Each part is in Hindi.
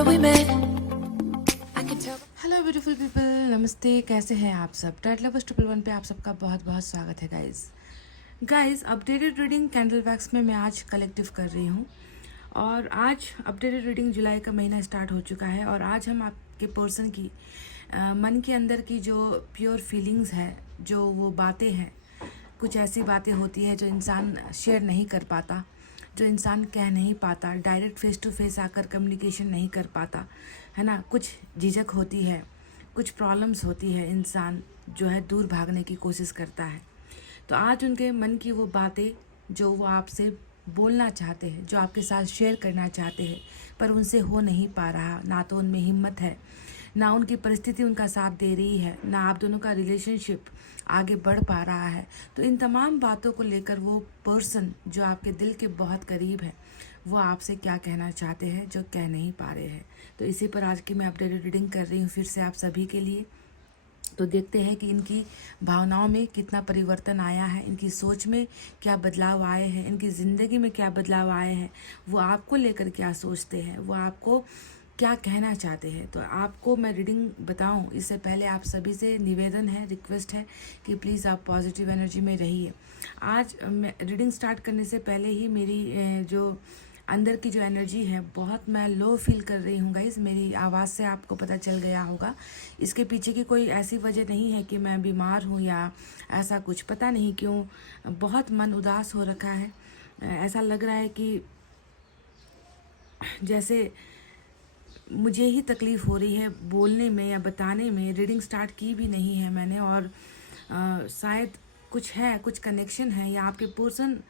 remember we met. I can tell. Hello beautiful people, नमस्ते। कैसे हैं आप सब? टाइट लवर्स 111 पे आप सबका बहुत बहुत स्वागत है guys. Updated reading candle wax में मैं आज कलेक्टिव कर रही हूँ और आज अपडेटेड रीडिंग जुलाई का महीना स्टार्ट हो चुका है और आज हम आपके पर्सन की मन के अंदर की जो प्योर फीलिंग्स है, जो वो बातें हैं, कुछ ऐसी बातें होती है जो इंसान शेयर नहीं कर पाता, जो इंसान कह नहीं पाता, डायरेक्ट फेस टू फेस आकर कम्युनिकेशन नहीं कर पाता, है ना। कुछ झिझक होती है, कुछ प्रॉब्लम्स होती है, इंसान जो है दूर भागने की कोशिश करता है। तो आज उनके मन की वो बातें जो वो आपसे बोलना चाहते हैं, जो आपके साथ शेयर करना चाहते हैं, पर उनसे हो नहीं पा रहा, ना तो उनमें हिम्मत है, ना उनकी परिस्थिति उनका साथ दे रही है, ना आप दोनों का रिलेशनशिप आगे बढ़ पा रहा है। तो इन तमाम बातों को लेकर वो पर्सन जो आपके दिल के बहुत करीब है, वो आपसे क्या कहना चाहते हैं जो कह नहीं पा रहे हैं। तो इसी पर आज की मैं अपडेटेड रीडिंग कर रही हूँ फिर से आप सभी के लिए। तो देखते हैं कि इनकी भावनाओं में कितना परिवर्तन आया है, इनकी सोच में क्या बदलाव आए हैं, इनकी ज़िंदगी में क्या बदलाव आए हैं, वो आपको लेकर क्या सोचते हैं, वो आपको क्या कहना चाहते हैं। तो आपको मैं रीडिंग बताऊं इससे पहले आप सभी से निवेदन है, रिक्वेस्ट है कि प्लीज़ आप पॉजिटिव एनर्जी में रहिए। आज मैं रीडिंग स्टार्ट करने से पहले ही मेरी जो अंदर की जो एनर्जी है, बहुत मैं लो फील कर रही हूँ गाइज़। मेरी आवाज़ से आपको पता चल गया होगा। इसके पीछे की कोई ऐसी वजह नहीं है कि मैं बीमार हूँ या ऐसा कुछ, पता नहीं क्यों बहुत मन उदास हो रखा है। ऐसा लग रहा है कि जैसे मुझे ही तकलीफ़ हो रही है बोलने में या बताने में। रीडिंग स्टार्ट की भी नहीं है मैंने और शायद कुछ है, कुछ कनेक्शन है या आपके पर्सन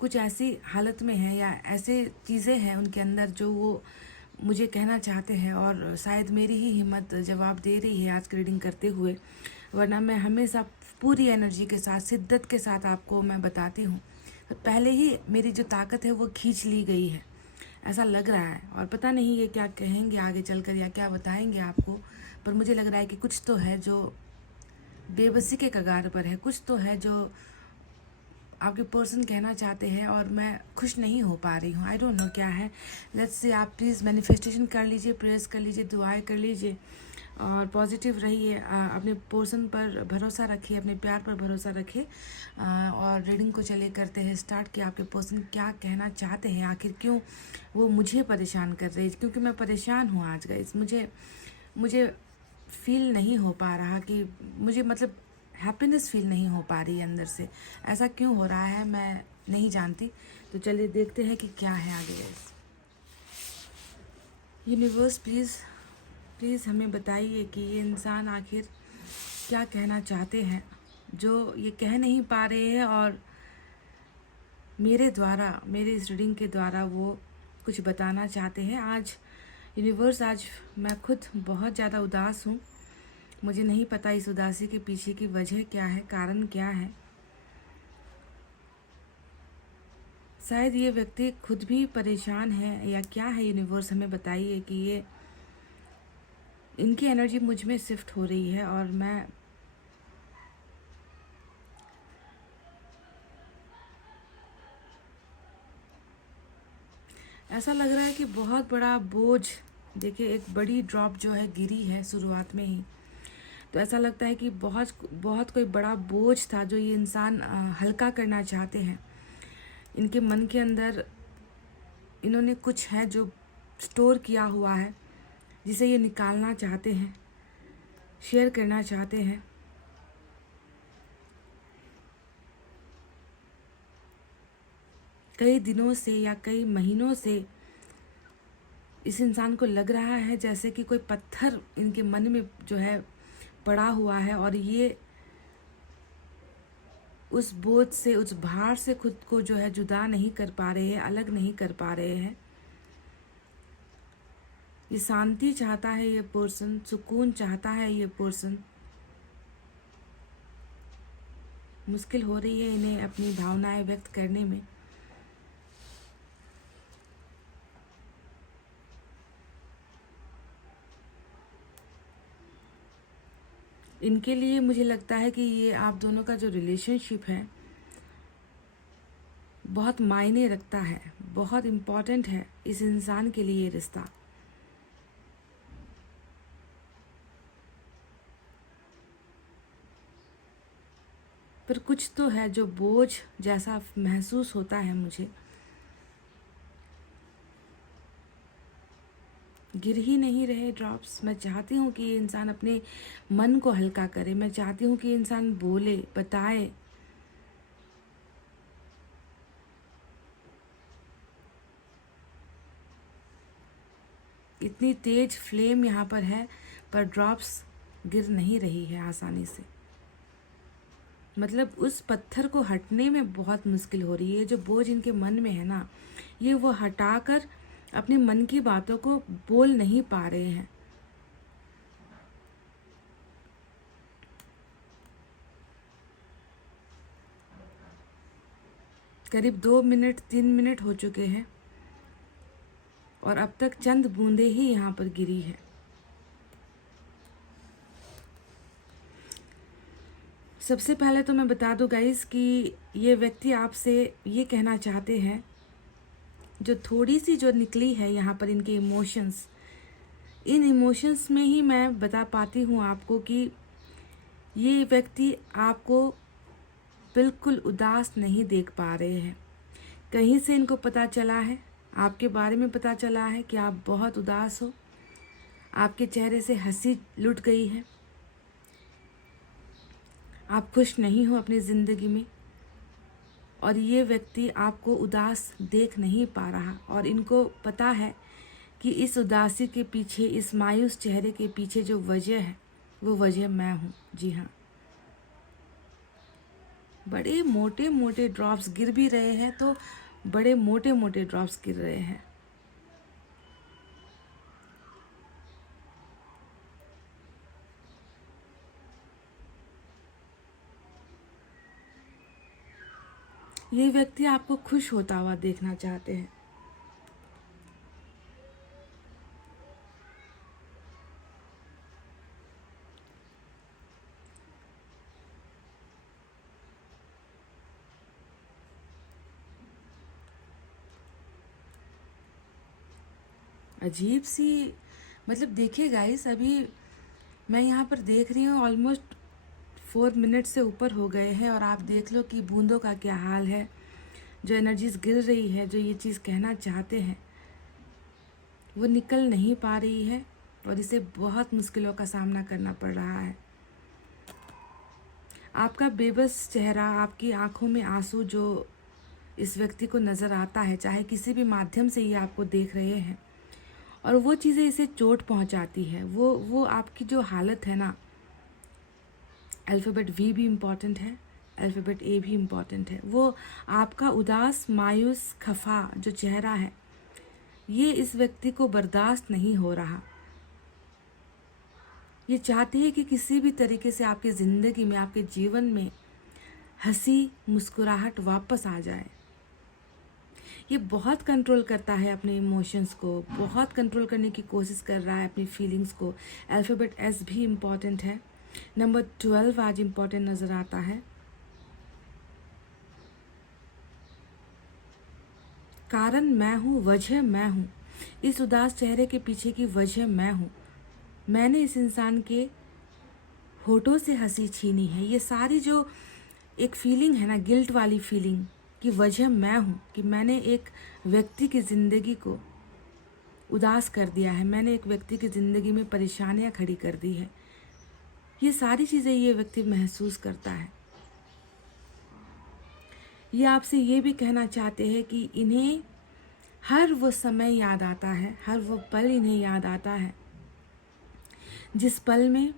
कुछ ऐसी हालत में है या ऐसे चीज़ें हैं उनके अंदर जो वो मुझे कहना चाहते हैं और शायद मेरी ही हिम्मत जवाब दे रही है आज की रीडिंग करते हुए, वरना मैं हमेशा पूरी एनर्जी के साथ, शिद्दत के साथ आपको मैं बताती हूँ। पहले ही मेरी जो ताकत है वो खींच ली गई है, ऐसा लग रहा है। और पता नहीं ये क्या कहेंगे आगे चलकर या क्या बताएंगे आपको, पर मुझे लग रहा है कि कुछ तो है जो बेबसी के कगार पर है, कुछ तो है जो आपके पर्सन कहना चाहते हैं और मैं खुश नहीं हो पा रही हूँ। आई डोंट नो क्या है। लेट्स से आप प्लीज़ मैनिफेस्टेशन कर लीजिए, प्रेयर्स कर लीजिए, दुआएं कर लीजिए और पॉजिटिव रहिए। अपने पर्सन पर भरोसा रखिए, अपने प्यार पर भरोसा रखिए और रीडिंग को चले करते हैं स्टार्ट कि आपके पर्सन क्या कहना चाहते हैं, आखिर क्यों वो मुझे परेशान कर रहे हैं। क्योंकि मैं परेशान हूँ आज गाइस। मुझे फील नहीं हो पा रहा कि मुझे मतलब हैप्पीनेस फील नहीं हो पा रही है अंदर से। ऐसा क्यों हो रहा है मैं नहीं जानती। तो चलिए देखते हैं कि क्या है आगे गाइस। यूनिवर्स प्लीज़ हमें बताइए कि ये इंसान आखिर क्या कहना चाहते हैं जो ये कह नहीं पा रहे हैं और मेरे द्वारा, मेरे इस रीडिंग के द्वारा वो कुछ बताना चाहते हैं। आज यूनिवर्स, आज मैं खुद बहुत ज़्यादा उदास हूँ। मुझे नहीं पता इस उदासी के पीछे की वजह क्या है, कारण क्या है। शायद ये व्यक्ति खुद भी परेशान है या क्या है। यूनिवर्स हमें बताइए कि ये इनकी एनर्जी मुझ में शिफ्ट हो रही है और मैं ऐसा लग रहा है कि बहुत बड़ा बोझ, देखिए एक बड़ी ड्रॉप जो है गिरी है शुरुआत में ही। तो ऐसा लगता है कि बहुत बहुत कोई बड़ा बोझ था जो ये इंसान हल्का करना चाहते हैं। इनके मन के अंदर इन्होंने कुछ है जो स्टोर किया हुआ है जिसे ये निकालना चाहते हैं, शेयर करना चाहते हैं। कई दिनों से या कई महीनों से इस इंसान को लग रहा है जैसे कि कोई पत्थर इनके मन में जो है पड़ा हुआ है और ये उस बोझ से, उस भार से खुद को जो है जुदा नहीं कर पा रहे हैं, अलग नहीं कर पा रहे हैं। ये शांति चाहता है ये पर्सन, सुकून चाहता है ये पर्सन। मुश्किल हो रही है इन्हें अपनी भावनाएं व्यक्त करने में। इनके लिए मुझे लगता है कि ये आप दोनों का जो रिलेशनशिप है बहुत मायने रखता है, बहुत इम्पॉर्टेंट है इस इंसान के लिए ये रिश्ता। पर कुछ तो है जो बोझ जैसा महसूस होता है मुझे। गिर ही नहीं रहे ड्रॉप्स। मैं चाहती हूँ कि ये इंसान अपने मन को हल्का करे, मैं चाहती हूँ कि इंसान बोले, बताए। इतनी तेज फ्लेम यहाँ पर है, पर ड्रॉप्स गिर नहीं रही है आसानी से। मतलब उस पत्थर को हटने में बहुत मुश्किल हो रही है। जो बोझ इनके मन में है ना, ये वो हटाकर अपने मन की बातों को बोल नहीं पा रहे हैं। करीब 2 मिनट 3 मिनट हो चुके हैं और अब तक चंद बूंदे ही यहाँ पर गिरी है। सबसे पहले तो मैं बता दूं गाइस कि ये व्यक्ति आपसे ये कहना चाहते हैं, जो थोड़ी सी जो निकली है यहाँ पर इनके इमोशंस, इन इमोशंस में ही मैं बता पाती हूँ आपको कि ये व्यक्ति आपको बिल्कुल उदास नहीं देख पा रहे हैं। कहीं से इनको पता चला है, आपके बारे में पता चला है कि आप बहुत उदास हो, आपके चेहरे से हंसी लुट गई है, आप खुश नहीं हो अपनी ज़िंदगी में, और ये व्यक्ति आपको उदास देख नहीं पा रहा। और इनको पता है कि इस उदासी के पीछे, इस मायूस चेहरे के पीछे जो वजह है, वो वजह मैं हूँ। जी हाँ, बड़े मोटे मोटे ड्रॉप्स गिर भी रहे हैं, तो बड़े मोटे मोटे ड्रॉप्स गिर रहे हैं। ये व्यक्ति आपको खुश होता हुआ देखना चाहते हैं। अजीब सी, मतलब देखिए गाइस, अभी मैं यहाँ पर देख रही हूँ ऑलमोस्ट 4 मिनट से ऊपर हो गए हैं, और आप देख लो कि बूंदों का क्या हाल है। जो एनर्जीज गिर रही है, जो ये चीज़ कहना चाहते हैं, वो निकल नहीं पा रही है, और इसे बहुत मुश्किलों का सामना करना पड़ रहा है। आपका बेबस चेहरा, आपकी आंखों में आंसू जो इस व्यक्ति को नज़र आता है, चाहे किसी भी माध्यम से ये आपको देख रहे हैं, और वो चीज़ें इसे चोट पहुंचाती है। वो आपकी जो हालत है ना, अल्फ़ाबेट वी भी इम्पॉर्टेंट है, अल्फ़ाबेट ए भी इम्पॉर्टेंट है। वो आपका उदास, मायूस, खफा जो चेहरा है, ये इस व्यक्ति को बर्दाश्त नहीं हो रहा। ये चाहती है कि किसी भी तरीके से आपकी ज़िंदगी में, आपके जीवन में हंसी, मुस्कुराहट वापस आ जाए। ये बहुत कंट्रोल करता है अपने इमोशंस को, बहुत कंट्रोल करने की कोशिश कर रहा है अपनी फीलिंग्स को। अल्फ़ाबेट एस भी इम्पॉर्टेंट है। नंबर 12 आज इम्पॉर्टेंट नज़र आता है। कारण मैं हूँ, वजह मैं हूँ। इस उदास चेहरे के पीछे की वजह मैं हूँ। मैंने इस इंसान के होठों से हंसी छीनी है। ये सारी जो एक फीलिंग है ना, गिल्ट वाली फीलिंग, की वजह मैं हूँ कि मैंने एक व्यक्ति की ज़िंदगी को उदास कर दिया है, मैंने एक व्यक्ति की ज़िंदगी में परेशानियाँ खड़ी कर दी है। ये सारी चीज़ें ये व्यक्ति महसूस करता है। ये आपसे ये भी कहना चाहते हैं कि इन्हें हर वो समय याद आता है, हर वो पल इन्हें याद आता है जिस पल में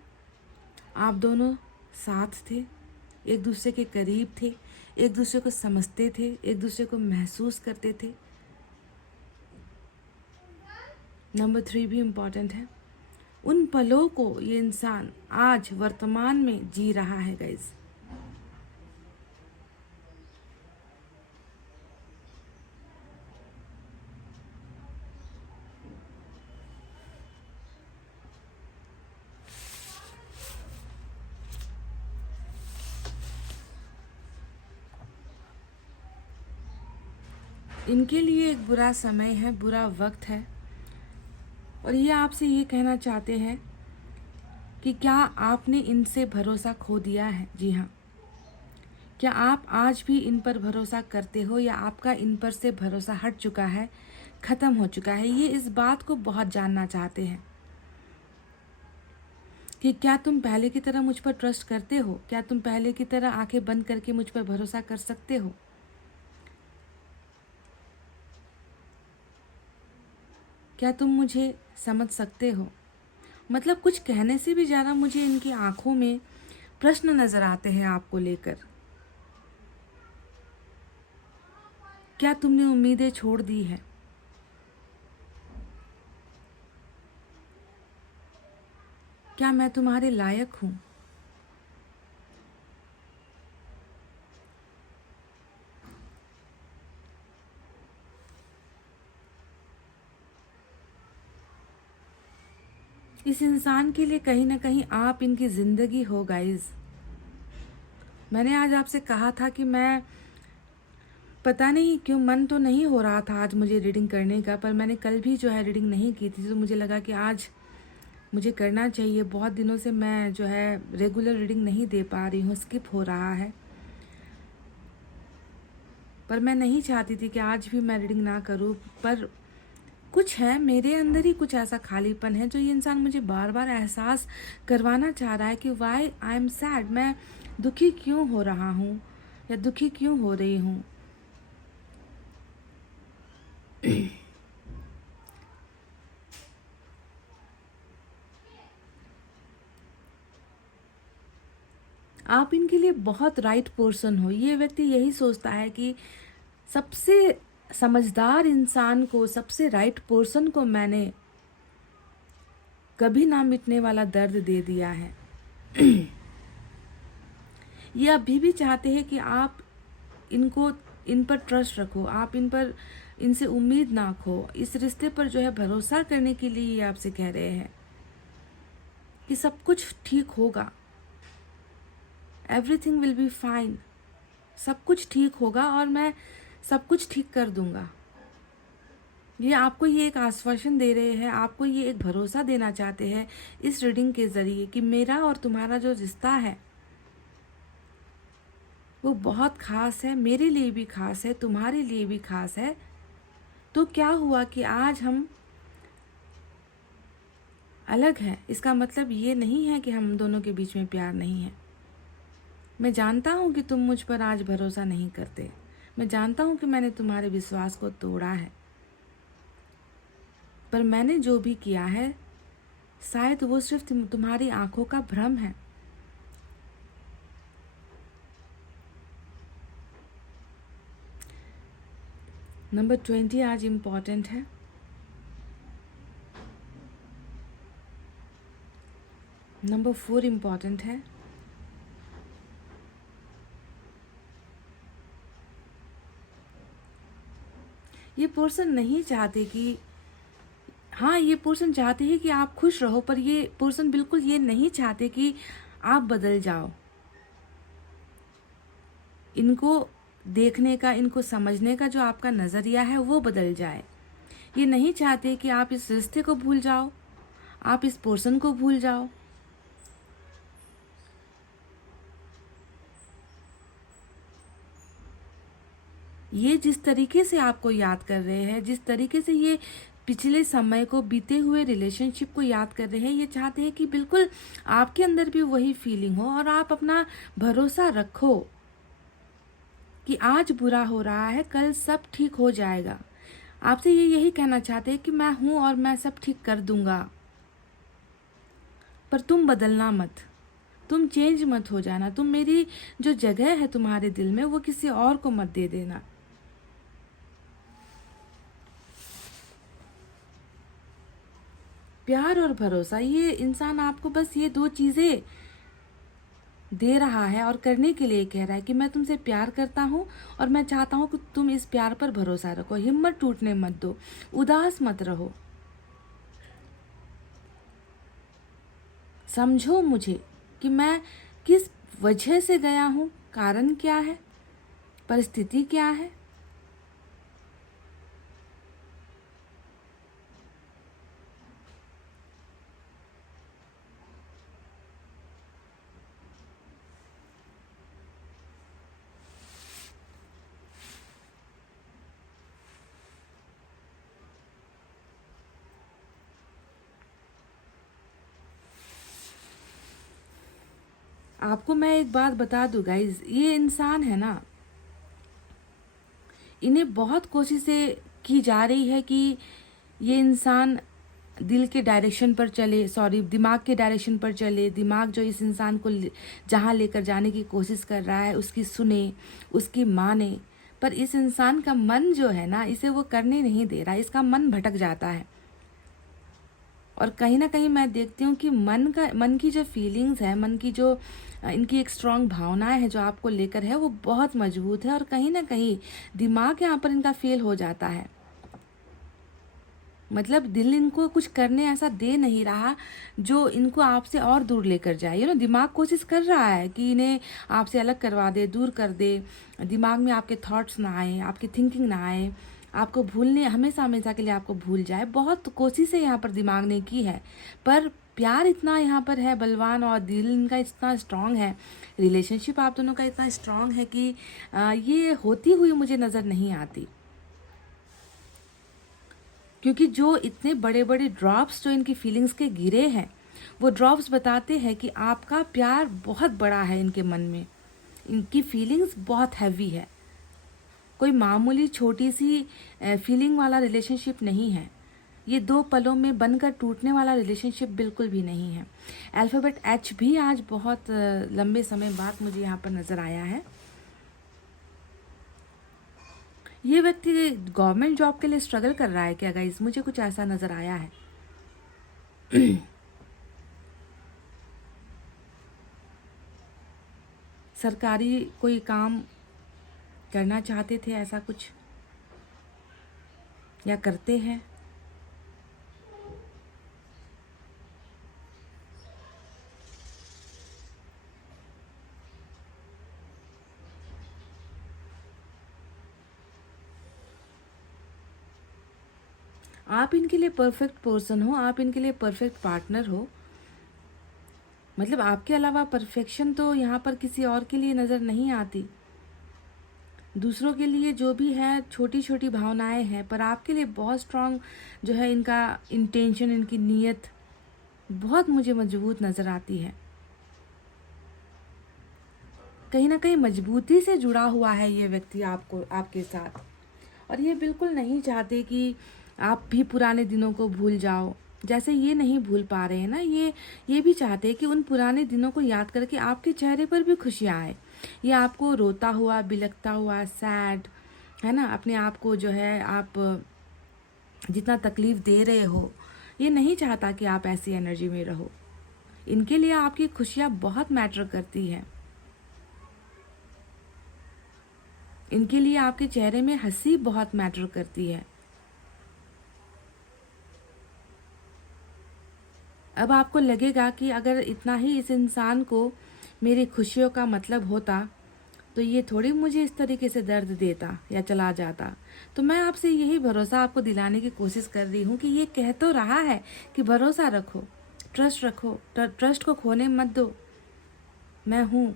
आप दोनों साथ थे, एक दूसरे के करीब थे, एक दूसरे को समझते थे, एक दूसरे को महसूस करते थे। नंबर 3 भी इम्पॉर्टेंट है। उन पलों को ये इंसान आज वर्तमान में जी रहा है गाइस। इनके लिए एक बुरा समय है, बुरा वक्त है, और ये आपसे ये कहना चाहते हैं कि क्या आपने इनसे भरोसा खो दिया है। जी हाँ, क्या आप आज भी इन पर भरोसा करते हो या आपका इन पर से भरोसा हट चुका है, ख़त्म हो चुका है? ये इस बात को बहुत जानना चाहते हैं कि क्या तुम पहले की तरह मुझ पर ट्रस्ट करते हो? क्या तुम पहले की तरह आंखें बंद करके मुझ पर भरोसा कर सकते हो? क्या तुम मुझे समझ सकते हो? मतलब कुछ कहने से भी ज़्यादा मुझे इनकी आंखों में प्रश्न नज़र आते हैं आपको लेकर। क्या तुमने उम्मीदें छोड़ दी है? क्या मैं तुम्हारे लायक हूँ? इस इंसान के लिए कहीं ना कहीं आप इनकी ज़िंदगी हो गाइज। मैंने आज आपसे कहा था कि मैं पता नहीं क्यों मन तो नहीं हो रहा था आज मुझे रीडिंग करने का, पर मैंने कल भी जो है रीडिंग नहीं की थी, तो मुझे लगा कि आज मुझे करना चाहिए। बहुत दिनों से मैं जो है रेगुलर रीडिंग नहीं दे पा रही हूँ, स्किप हो रहा है। पर मैं नहीं चाहती थी कि आज भी मैं रीडिंग ना करूँ, पर कुछ है मेरे अंदर ही, कुछ ऐसा खालीपन है जो ये इंसान मुझे बार बार एहसास करवाना चाह रहा है कि वाई आई एम सैड, मैं दुखी क्यों हो रहा हूँ या दुखी क्यों हो रही हूँ। आप इनके लिए बहुत राइट पर्सन हो। ये व्यक्ति यही सोचता है कि सबसे समझदार इंसान को, सबसे राइट पर्सन को मैंने कभी ना मिटने वाला दर्द दे दिया है। ये अभी भी चाहते हैं कि आप इन पर ट्रस्ट रखो, आप इनसे उम्मीद ना खो। इस रिश्ते पर जो है भरोसा करने के लिए ये आपसे कह रहे हैं कि सब कुछ ठीक होगा, एवरीथिंग विल बी फाइन। सब कुछ ठीक होगा और मैं सब कुछ ठीक कर दूंगा। ये आपको ये एक आश्वासन दे रहे हैं, आपको ये एक भरोसा देना चाहते हैं इस रीडिंग के ज़रिए कि मेरा और तुम्हारा जो रिश्ता है वो बहुत ख़ास है, मेरे लिए भी ख़ास है, तुम्हारे लिए भी ख़ास है। तो क्या हुआ कि आज हम अलग हैं, इसका मतलब ये नहीं है कि हम दोनों के बीच में प्यार नहीं है। मैं जानता हूँ कि तुम मुझ पर आज भरोसा नहीं करते, मैं जानता हूँ कि मैंने तुम्हारे विश्वास को तोड़ा है, पर मैंने जो भी किया है शायद वो सिर्फ तुम्हारी आंखों का भ्रम है। नंबर 20 आज इम्पॉर्टेंट है। नंबर 4 इम्पॉर्टेंट है। ये पर्सन नहीं चाहते कि, हाँ ये पर्सन चाहते हैं कि आप खुश रहो, पर ये पर्सन बिल्कुल ये नहीं चाहते कि आप बदल जाओ। इनको देखने का, इनको समझने का जो आपका नज़रिया है वो बदल जाए। ये नहीं चाहते कि आप इस रिश्ते को भूल जाओ, आप इस पर्सन को भूल जाओ। ये जिस तरीके से आपको याद कर रहे हैं, जिस तरीके से ये पिछले समय को, बीते हुए रिलेशनशिप को याद कर रहे हैं, ये चाहते हैं कि बिल्कुल आपके अंदर भी वही फीलिंग हो और आप अपना भरोसा रखो कि आज बुरा हो रहा है, कल सब ठीक हो जाएगा। आपसे ये यही कहना चाहते हैं कि मैं हूं और मैं सब ठीक कर दूंगा, पर तुम बदलना मत, तुम चेंज मत हो जाना, तुम मेरी जो जगह है तुम्हारे दिल में वो किसी और को मत दे देना। प्यार और भरोसा, ये इंसान आपको बस ये दो चीज़ें दे रहा है और करने के लिए कह रहा है कि मैं तुमसे प्यार करता हूँ और मैं चाहता हूँ कि तुम इस प्यार पर भरोसा रखो, हिम्मत टूटने मत दो, उदास मत रहो। समझो मुझे कि मैं किस वजह से गया हूँ, कारण क्या है, परिस्थिति क्या है। आपको मैं एक बात बता दूं गाइज, ये इंसान है ना, इन्हें बहुत कोशिशें की जा रही है कि ये इंसान दिल के डायरेक्शन पर चले, सॉरी दिमाग के डायरेक्शन पर चले। दिमाग जो इस इंसान को जहाँ लेकर जाने की कोशिश कर रहा है उसकी सुने, उसकी माने, पर इस इंसान का मन जो है ना इसे वो करने नहीं दे रहा, इसका मन भटक जाता है। और कहीं ना कहीं मैं देखती हूँ कि मन की जो फीलिंग्स है, मन की जो इनकी एक स्ट्रांग भावनाएं है जो आपको लेकर है, वो बहुत मजबूत है। और कहीं ना कहीं दिमाग यहाँ पर इनका फेल हो जाता है, मतलब दिल इनको कुछ करने ऐसा दे नहीं रहा जो इनको आपसे और दूर लेकर जाए। दिमाग कोशिश कर रहा है कि इन्हें आपसे अलग करवा दे, दूर कर दे, दिमाग में आपके थॉट्स ना आए, आपकी थिंकिंग ना आए, आपको भूलने, हमेशा हमेशा के लिए आपको भूल जाए। बहुत कोशिशें यहाँ पर दिमाग ने की है, पर प्यार इतना यहाँ पर है बलवान और दिल इनका इतना स्ट्रांग है, रिलेशनशिप आप दोनों का इतना स्ट्रांग है कि ये होती हुई मुझे नज़र नहीं आती। क्योंकि जो इतने बड़े बड़े ड्रॉप्स जो इनकी फीलिंग्स के गिरे हैं, वो ड्रॉप्स बताते हैं कि आपका प्यार बहुत बड़ा है इनके मन में, इनकी फीलिंग्स बहुत हैवी है। कोई मामूली छोटी सी फीलिंग वाला रिलेशनशिप नहीं है, ये 2 पलों में बनकर टूटने वाला रिलेशनशिप बिल्कुल भी नहीं है। अल्फ़ाबेट एच भी आज बहुत लंबे समय बाद मुझे यहाँ पर नज़र आया है। ये व्यक्ति गवर्नमेंट जॉब के लिए स्ट्रगल कर रहा है क्या गाइस? मुझे कुछ ऐसा नज़र आया है। सरकारी कोई काम करना चाहते थे, ऐसा कुछ, या करते हैं। आप इनके लिए परफेक्ट पर्सन हो, आप इनके लिए परफेक्ट पार्टनर हो। मतलब आपके अलावा परफेक्शन तो यहाँ पर किसी और के लिए नज़र नहीं आती। दूसरों के लिए जो भी है छोटी छोटी भावनाएं हैं, पर आपके लिए बहुत स्ट्रांग जो है इनका इंटेंशन, इनकी नीयत बहुत मुझे मजबूत नज़र आती है। कहीं ना कहीं मजबूती से जुड़ा हुआ है ये व्यक्ति आपको, आपके साथ। और ये बिल्कुल नहीं चाहते कि आप भी पुराने दिनों को भूल जाओ, जैसे ये नहीं भूल पा रहे हैं ना, ये भी चाहते हैं कि उन पुराने दिनों को याद करके आपके चेहरे पर भी खुशियाँ आए। ये आपको रोता हुआ, बिलखता हुआ, सैड, है ना, अपने आप को जो है आप जितना तकलीफ़ दे रहे हो, ये नहीं चाहता कि आप ऐसी एनर्जी में रहो। इनके लिए आपकी खुशियाँ बहुत मैटर करती हैं। इनके लिए आपके चेहरे में हंसी बहुत मैटर करती है। अब आपको लगेगा कि अगर इतना ही इस इंसान को मेरी खुशियों का मतलब होता तो ये थोड़ी मुझे इस तरीके से दर्द देता या चला जाता। तो मैं आपसे यही भरोसा आपको दिलाने की कोशिश कर रही हूँ कि ये कह तो रहा है कि भरोसा रखो, ट्रस्ट रखो, ट्रस्ट को खोने मत दो, मैं हूँ।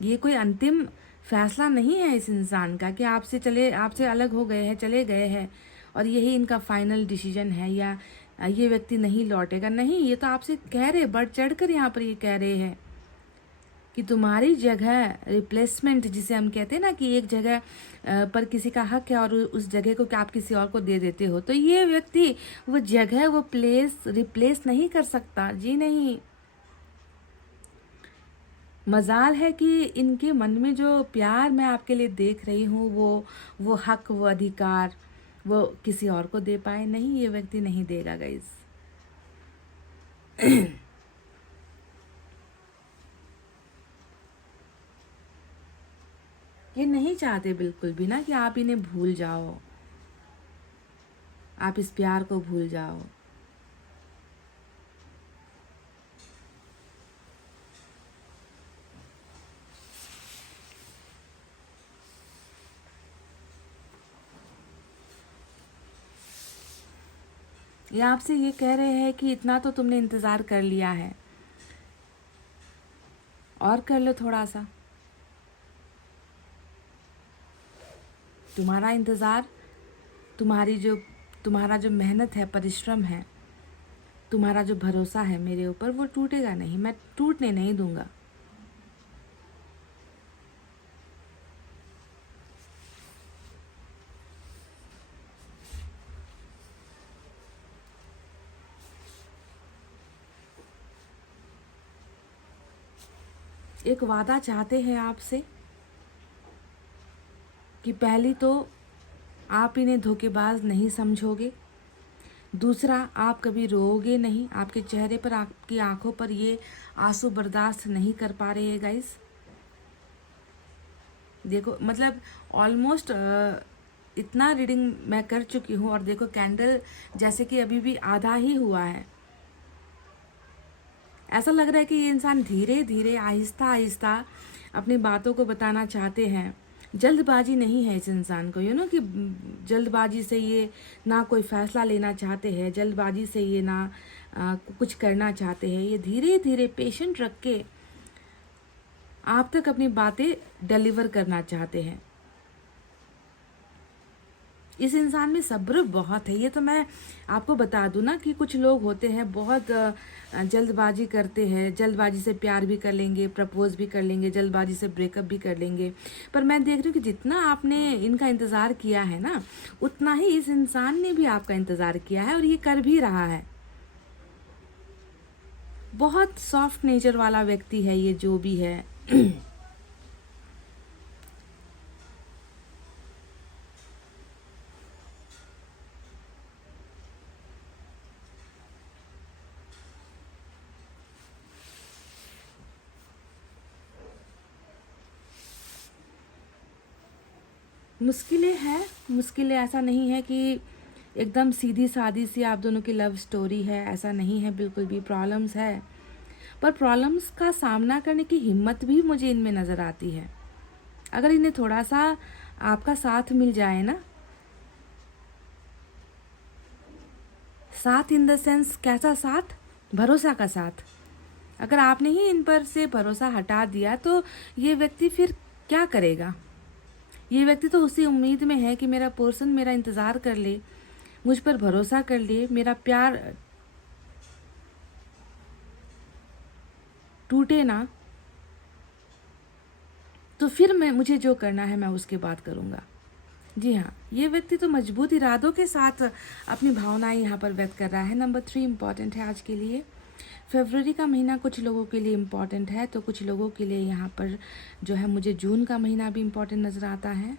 ये कोई अंतिम फैसला नहीं है इस इंसान का कि आपसे अलग हो गए हैं, चले गए हैं और यही इनका फाइनल डिसीजन है, या ये व्यक्ति नहीं लौटेगा। नहीं, ये तो आपसे कह रहे, बढ़ चढ़ कर यहाँ पर ये कह रहे हैं कि तुम्हारी जगह रिप्लेसमेंट, जिसे हम कहते हैं ना कि एक जगह पर किसी का हक है और उस जगह को क्या आप किसी और को दे देते हो, तो ये व्यक्ति वो जगह, वो प्लेस रिप्लेस नहीं कर सकता। जी नहीं। मजाल है कि इनके मन में जो प्यार मैं आपके लिए देख रही हूँ, वो हक, वो अधिकार वो किसी और को दे पाए। नहीं, ये व्यक्ति नहीं देगा गाइस। ये नहीं चाहते बिल्कुल भी ना कि आप इन्हें भूल जाओ, आप इस प्यार को भूल जाओ। ये आपसे ये कह रहे हैं कि इतना तो तुमने इंतज़ार कर लिया है, और कर लो थोड़ा सा। तुम्हारा इंतज़ार, तुम्हारा जो मेहनत है, परिश्रम है, तुम्हारा जो भरोसा है मेरे ऊपर वो टूटेगा नहीं, मैं टूटने नहीं दूंगा। एक वादा चाहते हैं आपसे कि पहली तो आप इन्हें धोखेबाज नहीं समझोगे, दूसरा आप कभी रोओगे नहीं, आपके चेहरे पर, आपकी आंखों पर ये आंसू बर्दाश्त नहीं कर पा रहे हैं गाइस। देखो मतलब ऑलमोस्ट इतना रीडिंग मैं कर चुकी हूँ और देखो कैंडल जैसे कि अभी भी आधा ही हुआ है। ऐसा लग रहा है कि ये इंसान धीरे धीरे आहिस्ता आहिस्ता अपनी बातों को बताना चाहते हैं। जल्दबाजी नहीं है इस इंसान को, कि जल्दबाजी से ये ना कोई फैसला लेना चाहते हैं, जल्दबाजी से ये ना कुछ करना चाहते हैं। ये धीरे धीरे पेशेंट रख के आप तक अपनी बातें डिलीवर करना चाहते हैं। इस इंसान में सब्र बहुत है। ये तो मैं आपको बता दूं ना कि कुछ लोग होते हैं बहुत जल्दबाजी करते हैं, जल्दबाजी से प्यार भी कर लेंगे, प्रपोज भी कर लेंगे, जल्दबाजी से ब्रेकअप भी कर लेंगे। पर मैं देख रही हूँ कि जितना आपने इनका इंतज़ार किया है ना, उतना ही इस इंसान ने भी आपका इंतज़ार किया है और ये कर भी रहा है। बहुत सॉफ्ट नेचर वाला व्यक्ति है ये, जो भी है। मुश्किलें हैं, मुश्किलें ऐसा नहीं है कि एकदम सीधी सादी सी आप दोनों की लव स्टोरी है, ऐसा नहीं है बिल्कुल भी। प्रॉब्लम्स है, पर प्रॉब्लम्स का सामना करने की हिम्मत भी मुझे इनमें नज़र आती है। अगर इन्हें थोड़ा सा आपका साथ मिल जाए ना, साथ इन द सेंस कैसा साथ, भरोसा का साथ। अगर आपने ही इन पर से भरोसा हटा दिया तो ये व्यक्ति फिर क्या करेगा? ये व्यक्ति तो उसी उम्मीद में है कि मेरा पर्सन मेरा इंतज़ार कर ले, मुझ पर भरोसा कर ले, मेरा प्यार टूटे ना, तो फिर मुझे जो करना है मैं उसके बाद करूँगा। जी हाँ, ये व्यक्ति तो मजबूत इरादों के साथ अपनी भावनाएं यहाँ पर व्यक्त कर रहा है। नंबर 3 इम्पॉर्टेंट है आज के लिए। फरवरी का महीना कुछ लोगों के लिए इम्पॉर्टेंट है, तो कुछ लोगों के लिए यहाँ पर जो है मुझे जून का महीना भी इम्पॉर्टेंट नज़र आता है।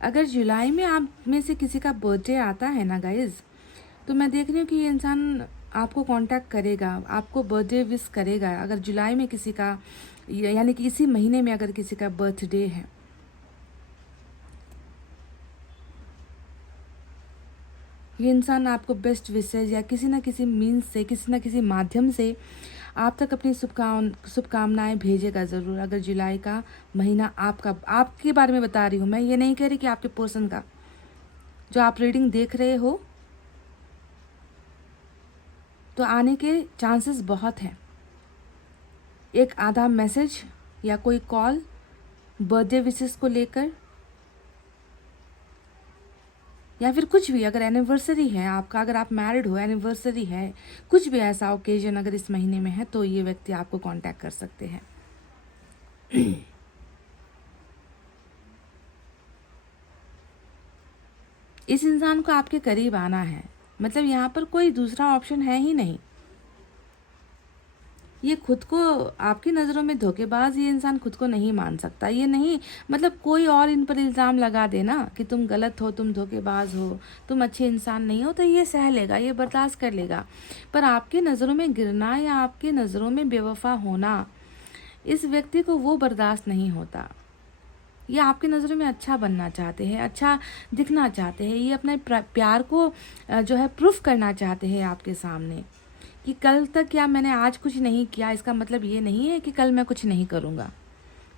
अगर जुलाई में आप में से किसी का बर्थडे आता है ना गाइज, तो मैं देख रही हूँ कि ये इंसान आपको कांटेक्ट करेगा, आपको बर्थडे विश करेगा। अगर जुलाई में किसी का, यानी कि इसी महीने में अगर किसी का बर्थडे है, ये इंसान आपको बेस्ट विशेज या किसी न किसी मीन्स से, किसी न किसी माध्यम से आप तक अपनी शुभकामनाएं भेजेगा ज़रूर। अगर जुलाई का महीना आपके बारे में बता रही हूँ मैं, ये नहीं कह रही कि आपके पर्सन का। जो आप रीडिंग देख रहे हो तो आने के चांसेस बहुत हैं। एक आधा मैसेज या कोई कॉल बर्थडे विशेस को लेकर, या फिर कुछ भी, अगर एनिवर्सरी है आपका, अगर आप मैरिड हो, एनिवर्सरी है, कुछ भी ऐसा ओकेजन अगर इस महीने में है, तो ये व्यक्ति आपको कांटेक्ट कर सकते हैं। इस इंसान को आपके करीब आना है, मतलब यहाँ पर कोई दूसरा ऑप्शन है ही नहीं। ये खुद को, आपकी नज़रों में धोखेबाज ये इंसान खुद को नहीं मान सकता। ये नहीं, मतलब कोई और इन पर इल्ज़ाम लगा देना कि तुम गलत हो, तुम धोखेबाज हो, तुम अच्छे इंसान नहीं हो, तो ये सह लेगा, ये बर्दाश्त कर लेगा। पर आपके नज़रों में गिरना या आपके नज़रों में बेवफा होना, इस व्यक्ति को वो बर्दाश्त नहीं होता। ये आपकी नज़रों में अच्छा बनना चाहते हैं, अच्छा दिखना चाहते हैं, ये अपने प्यार को जो है प्रूफ करना चाहते हैं आपके सामने कि कल तक या मैंने आज कुछ नहीं किया, इसका मतलब ये नहीं है कि कल मैं कुछ नहीं करूँगा।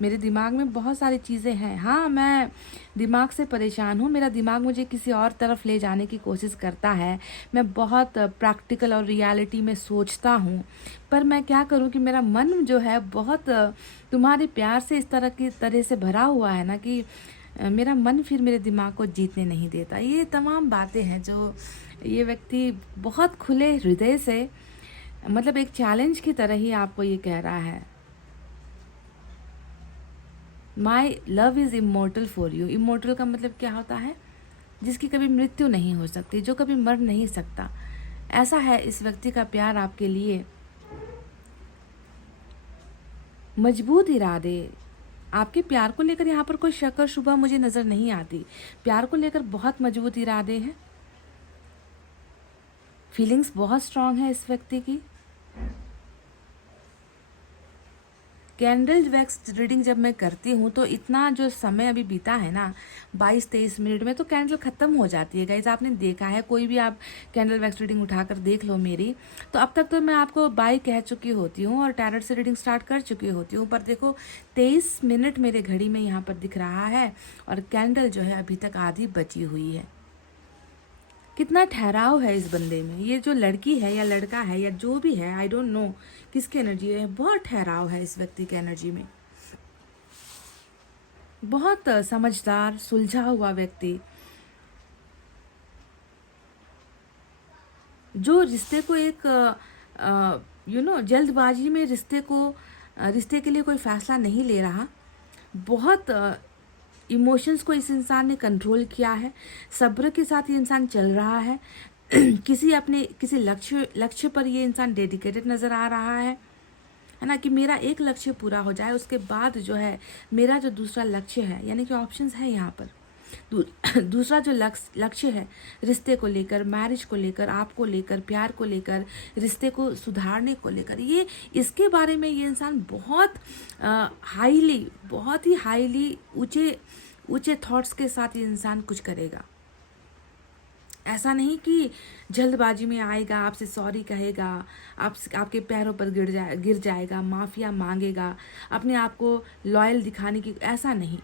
मेरे दिमाग में बहुत सारी चीज़ें हैं। हाँ, मैं दिमाग से परेशान हूँ, मेरा दिमाग मुझे किसी और तरफ ले जाने की कोशिश करता है। मैं बहुत प्रैक्टिकल और रियलिटी में सोचता हूँ, पर मैं क्या करूँ कि मेरा मन जो है बहुत तुम्हारे प्यार से इस तरह से भरा हुआ है ना कि मेरा मन फिर मेरे दिमाग को जीतने नहीं देता। ये तमाम बातें हैं जो ये व्यक्ति बहुत खुले हृदय से, मतलब एक चैलेंज की तरह ही आपको ये कह रहा है। My love is immortal for you. Immortal का मतलब क्या होता है? जिसकी कभी मृत्यु नहीं हो सकती, जो कभी मर नहीं सकता। ऐसा है इस व्यक्ति का प्यार आपके लिए। मजबूत इरादे, आपके प्यार को लेकर यहाँ पर कोई शक और शुबा मुझे नज़र नहीं आती। प्यार को लेकर बहुत मजबूत इरादे हैं, फीलिंग्स बहुत स्ट्रांग है इस व्यक्ति की। कैंडल वैक्स रीडिंग जब मैं करती हूँ तो इतना जो समय अभी बीता है ना, 22-23 मिनट में तो कैंडल ख़त्म हो जाती है। गाइज आपने देखा है, कोई भी आप कैंडल वैक्स रीडिंग उठाकर देख लो मेरी, तो अब तक तो मैं आपको बाय कह चुकी होती हूँ और टैरोट से रीडिंग स्टार्ट कर चुकी होती हूँ, पर देखो 23 मिनट मेरे घड़ी में यहाँ पर दिख रहा है और कैंडल जो है अभी तक आधी बची हुई है। कितना ठहराव है इस बंदे में। ये जो लड़की है या लड़का है या जो भी है, आई डोंट नो किसकी एनर्जी है, बहुत ठहराव है इस व्यक्ति की एनर्जी में। बहुत समझदार, सुलझा हुआ व्यक्ति, जो रिश्ते को एक जल्दबाजी में रिश्ते के लिए कोई फैसला नहीं ले रहा। बहुत इमोशंस को इस इंसान ने कंट्रोल किया है। सब्र के साथ ये इंसान चल रहा है। किसी लक्ष्य पर ये इंसान डेडिकेटेड नज़र आ रहा है ना, कि मेरा एक लक्ष्य पूरा हो जाए, उसके बाद जो है मेरा जो दूसरा लक्ष्य है, यानी कि ऑप्शंस है यहाँ पर। दूसरा जो लक्ष्य है रिश्ते को लेकर, मैरिज को लेकर, आपको लेकर, प्यार को लेकर, रिश्ते को सुधारने को लेकर, ये इसके बारे में ये इंसान बहुत ही हाईली ऊंचे थॉट्स के साथ ये इंसान कुछ करेगा। ऐसा नहीं कि जल्दबाजी में आएगा, आपसे सॉरी कहेगा, आपके पैरों पर गिर जाएगा, माफिया मांगेगा, अपने आप को लॉयल दिखाने की, ऐसा नहीं।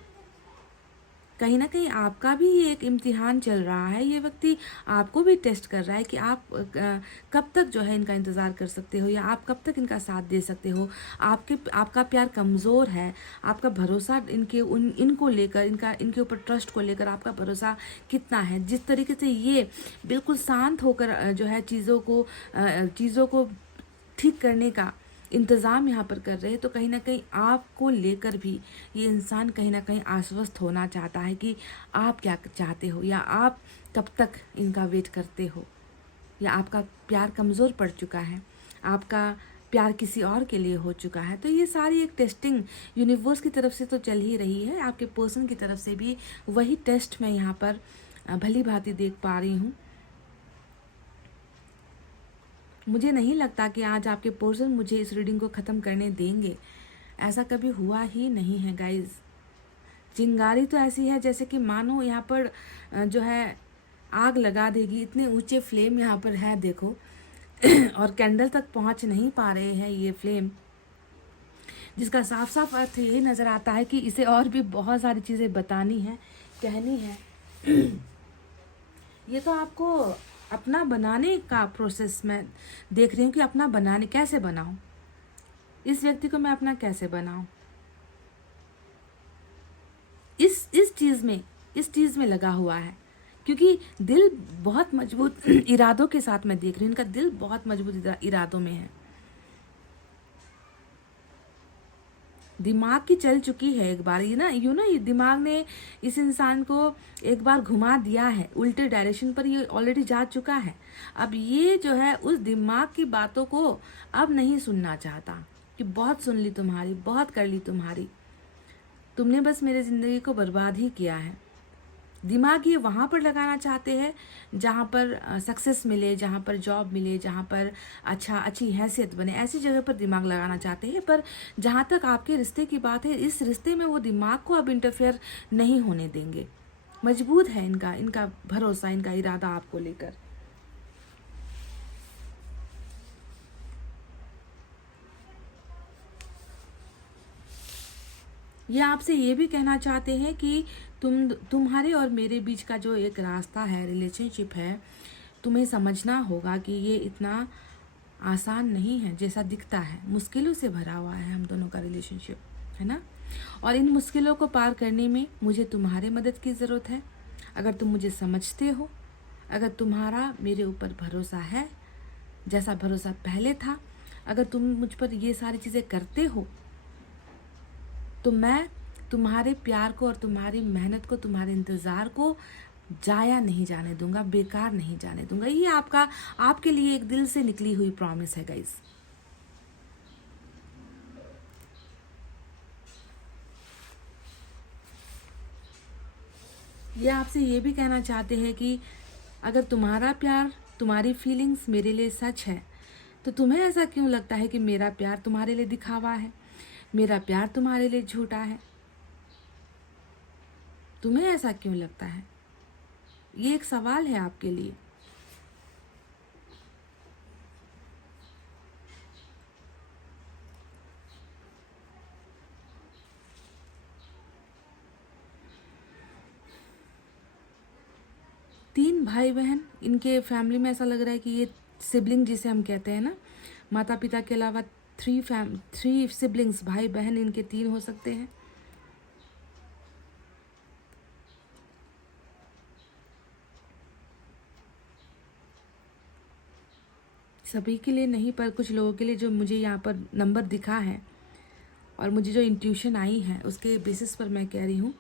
कहीं ना कहीं आपका भी ये एक इम्तिहान चल रहा है। ये व्यक्ति आपको भी टेस्ट कर रहा है कि आप कब तक जो है इनका इंतज़ार कर सकते हो, या आप कब तक इनका साथ दे सकते हो। आपका प्यार कमज़ोर है, आपका भरोसा इनको लेकर, इनके ऊपर ट्रस्ट को लेकर आपका भरोसा कितना है। जिस तरीके से ये बिल्कुल शांत होकर जो है चीज़ों को ठीक करने का इंतज़ाम यहाँ पर कर रहे हैं, तो कहीं ना कहीं आपको लेकर भी ये इंसान कहीं ना कहीं आश्वस्त होना चाहता है कि आप क्या चाहते हो, या आप कब तक इनका वेट करते हो, या आपका प्यार कमज़ोर पड़ चुका है, आपका प्यार किसी और के लिए हो चुका है। तो ये सारी एक टेस्टिंग यूनिवर्स की तरफ से तो चल ही रही है, आपके पर्सन की तरफ से भी वही टेस्ट मैं यहाँ पर भली भांति देख पा रही हूँ। मुझे नहीं लगता कि आज आपके पर्सन मुझे इस रीडिंग को ख़त्म करने देंगे, ऐसा कभी हुआ ही नहीं है गाइज। चिंगारी तो ऐसी है जैसे कि मानो यहाँ पर जो है आग लगा देगी, इतने ऊंचे फ्लेम यहाँ पर है देखो और कैंडल तक पहुँच नहीं पा रहे हैं ये फ्लेम, जिसका साफ साफ अर्थ यही नज़र आता है कि इसे और भी बहुत सारी चीज़ें बतानी है, कहनी है। ये तो आपको अपना बनाने का प्रोसेस में देख रही हूँ कि अपना बनाने कैसे बनाऊं, इस व्यक्ति को मैं अपना कैसे बनाऊं, इस चीज़ में लगा हुआ है, क्योंकि दिल बहुत मजबूत इरादों के साथ मैं देख रही हूँ, इनका दिल बहुत मजबूत इरादों में है। दिमाग की चल चुकी है एक बार, ये दिमाग ने इस इंसान को एक बार घुमा दिया है, उल्टे डायरेक्शन पर ये ऑलरेडी जा चुका है। अब ये जो है उस दिमाग की बातों को अब नहीं सुनना चाहता कि बहुत सुन ली तुम्हारी, बहुत कर ली तुम्हारी, तुमने बस मेरे ज़िंदगी को बर्बाद ही किया है। दिमाग ये वहाँ पर लगाना चाहते हैं जहाँ पर सक्सेस मिले, जहाँ पर जॉब मिले, जहाँ पर अच्छी हैसियत बने, ऐसी जगह पर दिमाग लगाना चाहते हैं। पर जहाँ तक आपके रिश्ते की बात है, इस रिश्ते में वो दिमाग को अब इंटरफेयर नहीं होने देंगे। मजबूत है इनका भरोसा, इनका इरादा आपको लेकर। ये आपसे ये भी कहना चाहते हैं कि तुम्हारे और मेरे बीच का जो एक रास्ता है, रिलेशनशिप है, तुम्हें समझना होगा कि ये इतना आसान नहीं है जैसा दिखता है। मुश्किलों से भरा हुआ है हम दोनों का रिलेशनशिप, है ना। और इन मुश्किलों को पार करने में मुझे तुम्हारे मदद की ज़रूरत है। अगर तुम मुझे समझते हो, अगर तुम्हारा मेरे ऊपर भरोसा है जैसा भरोसा पहले था, अगर तुम मुझ पर ये सारी चीज़ें करते हो, तो मैं तुम्हारे प्यार को और तुम्हारी मेहनत को, तुम्हारे इंतज़ार को जाया नहीं जाने दूंगा, बेकार नहीं जाने दूंगा। ये आपके लिए एक दिल से निकली हुई प्रॉमिस है गाइस। ये आपसे ये भी कहना चाहते हैं कि अगर तुम्हारा प्यार, तुम्हारी फीलिंग्स मेरे लिए सच है, तो तुम्हें ऐसा क्यों लगता है कि मेरा प्यार तुम्हारे लिए दिखावा है, मेरा प्यार तुम्हारे लिए झूठा है? तुम्हें ऐसा क्यों लगता है? ये एक सवाल है आपके लिए। तीन भाई बहन, इनके फैमिली में ऐसा लग रहा है कि ये सिबलिंग जिसे हम कहते हैं ना, माता पिता के अलावा थ्री सिबलिंग्स, भाई बहन इनके 3 हो सकते हैं। सभी के लिए नहीं, पर कुछ लोगों के लिए जो मुझे यहाँ पर नंबर दिखा है और मुझे जो इंट्यूशन आई है उसके बेसिस पर मैं कह रही हूँ,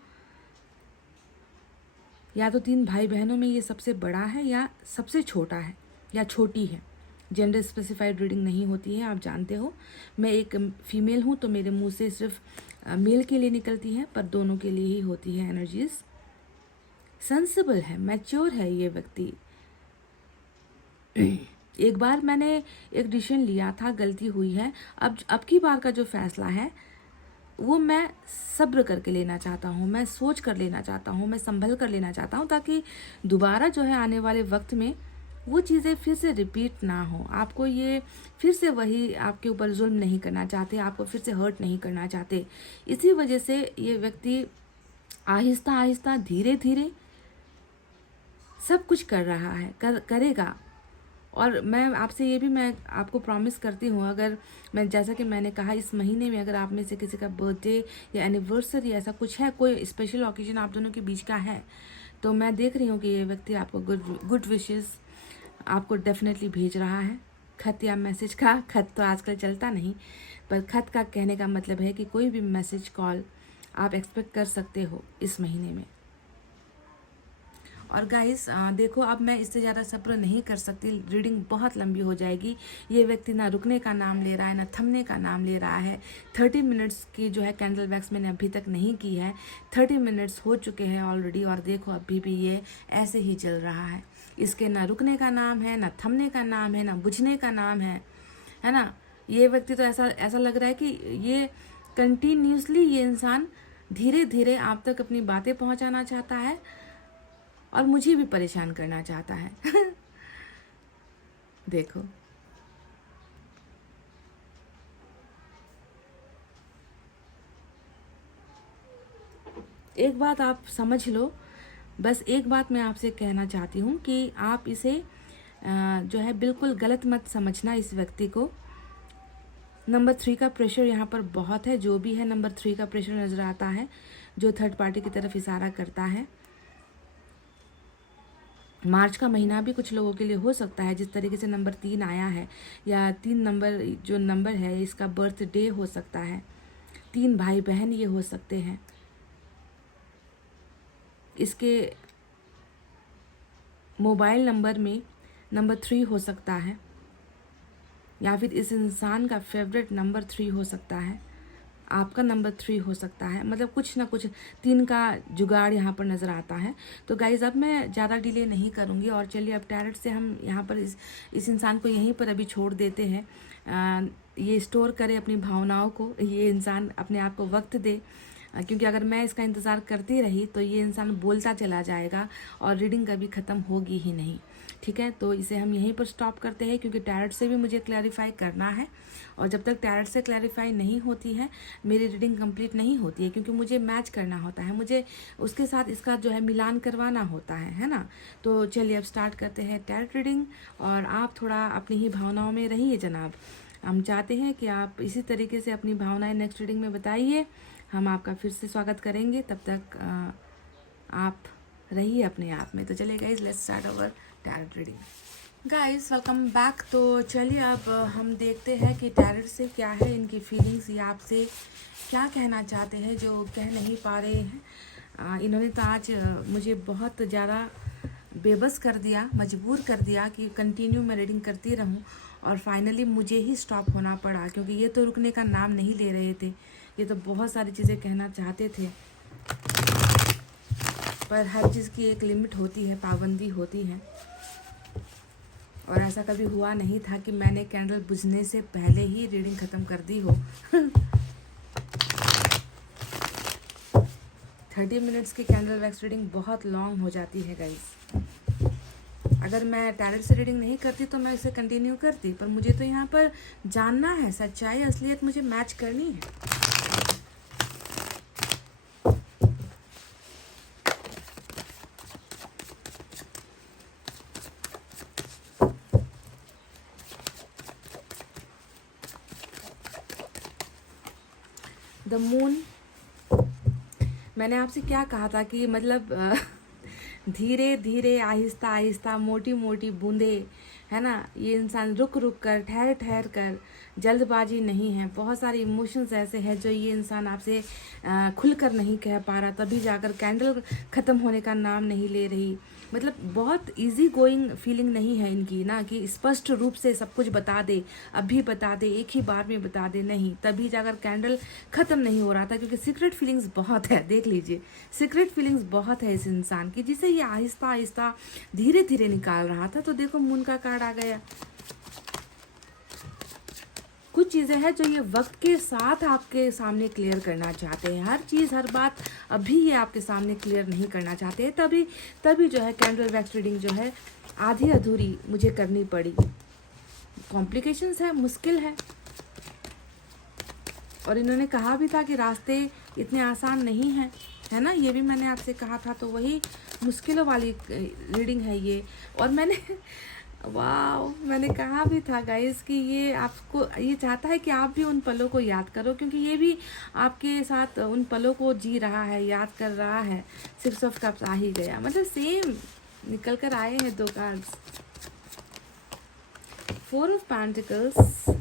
या तो 3 भाई बहनों में ये सबसे बड़ा है या सबसे छोटा है या छोटी है। जेंडर स्पेसिफाइड रीडिंग नहीं होती है, आप जानते हो। मैं एक फीमेल हूँ तो मेरे मुंह से सिर्फ मेल के लिए निकलती है, पर दोनों के लिए ही होती है एनर्जीज। सेंसिबल है, मैच्योर है ये व्यक्ति। एक बार मैंने एक डिसीजन लिया था, गलती हुई है। अब की बार का जो फैसला है वो मैं सब्र करके लेना चाहता हूँ, मैं सोच कर लेना चाहता हूँ, मैं संभल कर लेना चाहता हूँ, ताकि दोबारा जो है आने वाले वक्त में वो चीज़ें फिर से रिपीट ना हो। आपको ये फिर से वही आपके ऊपर जुल्म नहीं करना चाहते, आपको फिर से हर्ट नहीं करना चाहते। इसी वजह से ये व्यक्ति आहिस्ता आहिस्ता, धीरे धीरे सब कुछ कर रहा है, करेगा। और मैं आपसे ये भी मैं आपको प्रॉमिस करती हूँ, अगर मैं, जैसा कि मैंने कहा, इस महीने में अगर आप में से किसी का बर्थडे या एनिवर्सरी ऐसा कुछ है, कोई स्पेशल ओकेजन आप दोनों के बीच का है, तो मैं देख रही हूँ कि ये व्यक्ति आपको गुड विशेस आपको डेफिनेटली भेज रहा है। खत या मैसेज का, खत तो आजकल चलता नहीं, पर खत का कहने का मतलब है कि कोई भी मैसेज, कॉल आप एक्सपेक्ट कर सकते हो इस महीने में। और गाइस देखो, अब मैं इससे ज़्यादा सब्र नहीं कर सकती, रीडिंग बहुत लंबी हो जाएगी। ये व्यक्ति ना रुकने का नाम ले रहा है, ना थमने का नाम ले रहा है। 30 मिनट्स की जो है कैंडल वैक्स मैंने अभी तक नहीं की है। 30 मिनट्स हो चुके हैं ऑलरेडी, और देखो अभी भी ये ऐसे ही चल रहा है। इसके ना रुकने का नाम है, ना थमने का नाम है, ना बुझने का नाम है ना। ये व्यक्ति तो ऐसा लग रहा है कि ये कंटिन्यूसली, ये इंसान धीरे धीरे आप तक अपनी बातें पहुंचाना चाहता है और मुझे भी परेशान करना चाहता है। देखो, एक बात आप समझ लो, बस एक बात मैं आपसे कहना चाहती हूँ कि आप इसे जो है बिल्कुल गलत मत समझना इस व्यक्ति को। नंबर 3 का प्रेशर यहाँ पर बहुत है। जो भी है, नंबर 3 का प्रेशर नज़र आता है, जो थर्ड पार्टी की तरफ इशारा करता है। मार्च का महीना भी कुछ लोगों के लिए हो सकता है, जिस तरीके से नंबर 3 आया है, या 3 नंबर जो नंबर है, इसका बर्थडे हो सकता है। 3 भाई बहन ये हो सकते हैं। इसके मोबाइल नंबर में नंबर 3 हो सकता है, या फिर इस इंसान का फेवरेट नंबर 3 हो सकता है, आपका नंबर 3 हो सकता है। मतलब कुछ ना कुछ 3 का जुगाड़ यहाँ पर नज़र आता है। तो गाइज़, अब मैं ज़्यादा डिले नहीं करूँगी, और चलिए अब टैरेट से हम यहाँ पर इस इंसान को यहीं पर अभी छोड़ देते हैं। ये स्टोर करे अपनी भावनाओं को, ये इंसान अपने आप को वक्त दे, क्योंकि अगर मैं इसका इंतज़ार करती रही तो ये इंसान बोलता चला जाएगा और रीडिंग कभी ख़त्म होगी ही नहीं। ठीक है, तो इसे हम यहीं पर स्टॉप करते हैं, क्योंकि टैरट से भी मुझे क्लैरिफाई करना है, और जब तक टैरट से क्लैरिफाई नहीं होती है मेरी रीडिंग कंप्लीट नहीं होती है, क्योंकि मुझे मैच करना होता है, मुझे उसके साथ इसका जो है मिलान करवाना होता है ना। तो चलिए अब स्टार्ट करते हैं टैरट रीडिंग, और आप थोड़ा अपनी ही भावनाओं में रहिए जनाब। हम चाहते हैं कि आप इसी तरीके से अपनी भावनाएं नेक्स्ट रीडिंग में बताइए, हम आपका फिर से स्वागत करेंगे। तब तक आप रहिए अपने आप में। तो चलिए guys, let's start our tarot reading. Guys welcome back. तो चलिए अब हम देखते हैं कि टैरट से क्या है, इनकी फीलिंग्स, ये आपसे क्या कहना चाहते हैं जो कह नहीं पा रहे हैं। इन्होंने तो आज मुझे बहुत ज़्यादा बेबस कर दिया, मजबूर कर दिया कि कंटिन्यू मैं रीडिंग करती रहूं, और फाइनली मुझे ही स्टॉप होना पड़ा, क्योंकि ये तो रुकने का नाम नहीं ले रहे थे। ये तो बहुत सारी चीज़ें कहना चाहते थे, पर हर चीज़ की एक लिमिट होती है, पाबंदी होती है। और ऐसा कभी हुआ नहीं था कि मैंने कैंडल बुझने से पहले ही रीडिंग ख़त्म कर दी हो। 30 मिनट्स की कैंडल वैक्स रीडिंग बहुत लॉन्ग हो जाती है गाइस। अगर मैं टैरट से रीडिंग नहीं करती तो मैं इसे कंटिन्यू करती, पर मुझे तो यहाँ पर जानना है, सच्चाई असलियत मुझे मैच करनी है। द मून, मैंने आपसे क्या कहा था कि मतलब धीरे धीरे, आहिस्ता आहिस्ता, मोटी मोटी बूंदे, है ना। ये इंसान रुक रुक कर, ठहर ठहर कर, जल्दबाजी नहीं है। बहुत सारे इमोशंस ऐसे हैं जो ये इंसान आपसे खुलकर नहीं कह पा रहा, तभी जाकर कैंडल ख़त्म होने का नाम नहीं ले रही। मतलब बहुत इजी गोइंग फीलिंग नहीं है इनकी ना, कि स्पष्ट रूप से सब कुछ बता दे, अभी बता दे, एक ही बार में बता दे, नहीं, तभी जाकर कैंडल ख़त्म नहीं हो रहा था। क्योंकि सीक्रेट फीलिंग्स बहुत है, देख लीजिए, सीक्रेट फीलिंग्स बहुत है इस इंसान की, जिसे ये आहिस्ता आहिस्ता धीरे धीरे निकाल रहा था। तो देखो मून का कार्ड आ गया। कुछ चीज़ें हैं जो ये वक्त के साथ आपके सामने क्लियर करना चाहते हैं। हर चीज़, हर बात अभी ये आपके सामने क्लियर नहीं करना चाहते हैं। तभी जो है कैंडल वैक्स रीडिंग जो है आधी अधूरी मुझे करनी पड़ी। कॉम्प्लिकेशंस है, मुश्किल है, और इन्होंने कहा भी था कि रास्ते इतने आसान नहीं हैं, है ना। ये भी मैंने आपसे कहा था, तो वही मुश्किलों वाली रीडिंग है ये। और मैंने कहा भी था गाइस कि ये आपको, ये चाहता है कि आप भी उन पलों को याद करो, क्योंकि ये भी आपके साथ उन पलों को जी रहा है, याद कर रहा है। 6 ऑफ कप्स आ ही गया, मतलब सेम निकल कर आए हैं दो कार्ड्स। 4 ऑफ पेंटिकल्स,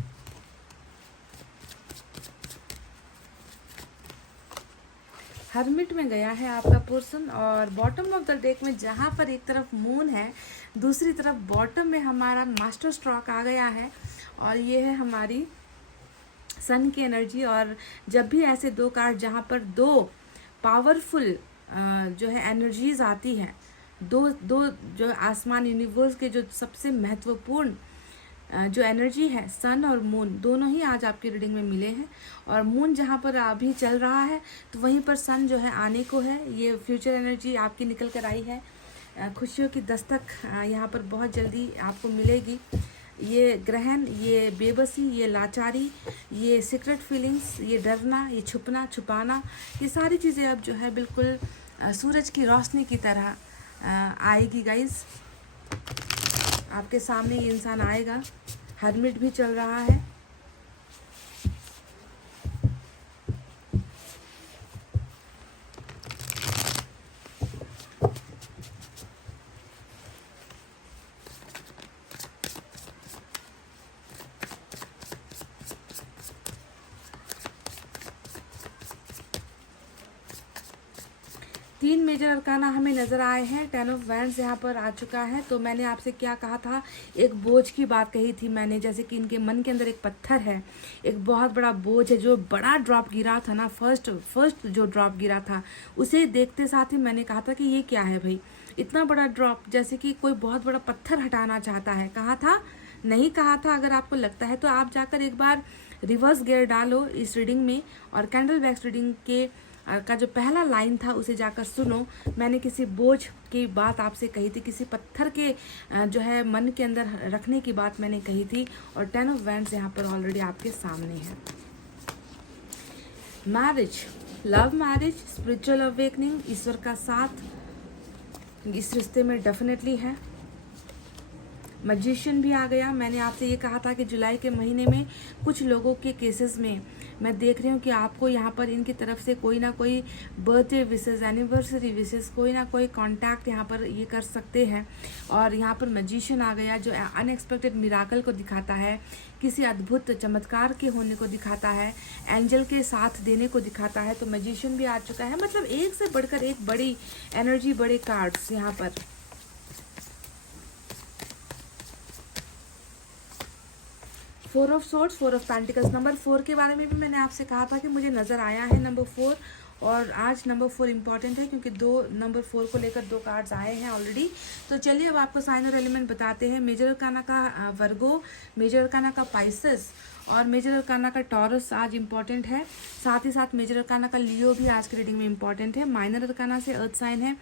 हर्मिट में गया है आपका पर्सन, और बॉटम ऑफ द डेक में जहाँ पर एक तरफ मून है, दूसरी तरफ बॉटम में हमारा मास्टर स्ट्रोक आ गया है, और ये है हमारी सन की एनर्जी। और जब भी ऐसे दो कार्ड जहाँ पर दो पावरफुल जो है एनर्जीज आती हैं, दो जो आसमान यूनिवर्स के जो सबसे महत्वपूर्ण जो एनर्जी है, सन और मून, दोनों ही आज आपकी रीडिंग में मिले हैं। और मून जहाँ पर अभी चल रहा है तो वहीं पर सन जो है आने को है। ये फ्यूचर एनर्जी आपकी निकल कर आई है। खुशियों की दस्तक यहाँ पर बहुत जल्दी आपको मिलेगी। ये ग्रहण, ये बेबसी, ये लाचारी, ये सीक्रेट फीलिंग्स, ये डरना, ये छुपना छुपाना, ये सारी चीज़ें अब जो है बिल्कुल सूरज की रोशनी की तरह आएगी गाइस। आपके सामने ये इंसान आएगा। हर्मिट भी चल रहा है। 3 मेजर अरकाना हमें नज़र आए हैं। 10 ऑफ वैंड्स यहाँ पर आ चुका है। तो मैंने आपसे क्या कहा था, एक बोझ की बात कही थी मैंने, जैसे कि इनके मन के अंदर एक पत्थर है, एक बहुत बड़ा बोझ है। जो बड़ा ड्रॉप गिरा था ना, फर्स्ट जो ड्रॉप गिरा था, उसे देखते साथ ही मैंने कहा था कि ये क्या है भाई, इतना बड़ा ड्रॉप, जैसे कि कोई बहुत बड़ा पत्थर हटाना चाहता है। कहा था, नहीं कहा था? अगर आपको लगता है तो आप जाकर एक बार रिवर्स गियर डालो इस रीडिंग में, और कैंडल वैक्स रीडिंग के का जो पहला लाइन था उसे जाकर सुनो। मैंने किसी बोझ की बात आपसे कही थी, किसी पत्थर के जो है मन के अंदर रखने की बात मैंने कही थी, और 10 ऑफ वैंड्स यहाँ पर ऑलरेडी आपके सामने है। Marriage, love marriage, spiritual awakening, ईश्वर का साथ इस रिश्ते में डेफिनेटली है। मैजिशियन भी आ गया। मैंने आपसे ये कहा था कि जुलाई के महीने में कुछ लोगों के केसेस में मैं देख रही हूँ कि आपको यहाँ पर इनकी तरफ से कोई ना कोई बर्थडे विशेष, एनिवर्सरी विशेष, कोई ना कोई कांटेक्ट यहाँ पर ये कर सकते हैं। और यहाँ पर मैजिशियन आ गया जो अनएक्सपेक्टेड मिराकल को दिखाता है, किसी अद्भुत चमत्कार के होने को दिखाता है, एंजल के साथ देने को दिखाता है। तो मैजिशियन भी आ चुका है। मतलब एक से बढ़कर एक बड़ी एनर्जी, बड़े कार्ड्स यहाँ पर। Four of swords, four of pentacles. Number 4 के बारे में भी मैंने आपसे कहा था कि मुझे नज़र आया है नंबर 4, और आज नंबर 4 इंपॉर्टेंट है क्योंकि नंबर 4 को लेकर 2 कार्ड्स आए हैं ऑलरेडी। तो चलिए अब आपको साइन और एलिमेंट बताते हैं। मेजर अरकाना का वर्गो, मेजर अरकाना का पाइसेस और मेजर अरकाना का टॉरस आज इंपॉर्टेंट है। साथ ही साथ मेजर अरकाना का लियो भी आज की रीडिंग में इंपॉर्टेंट है। माइनर अरकाना से अर्थ साइन है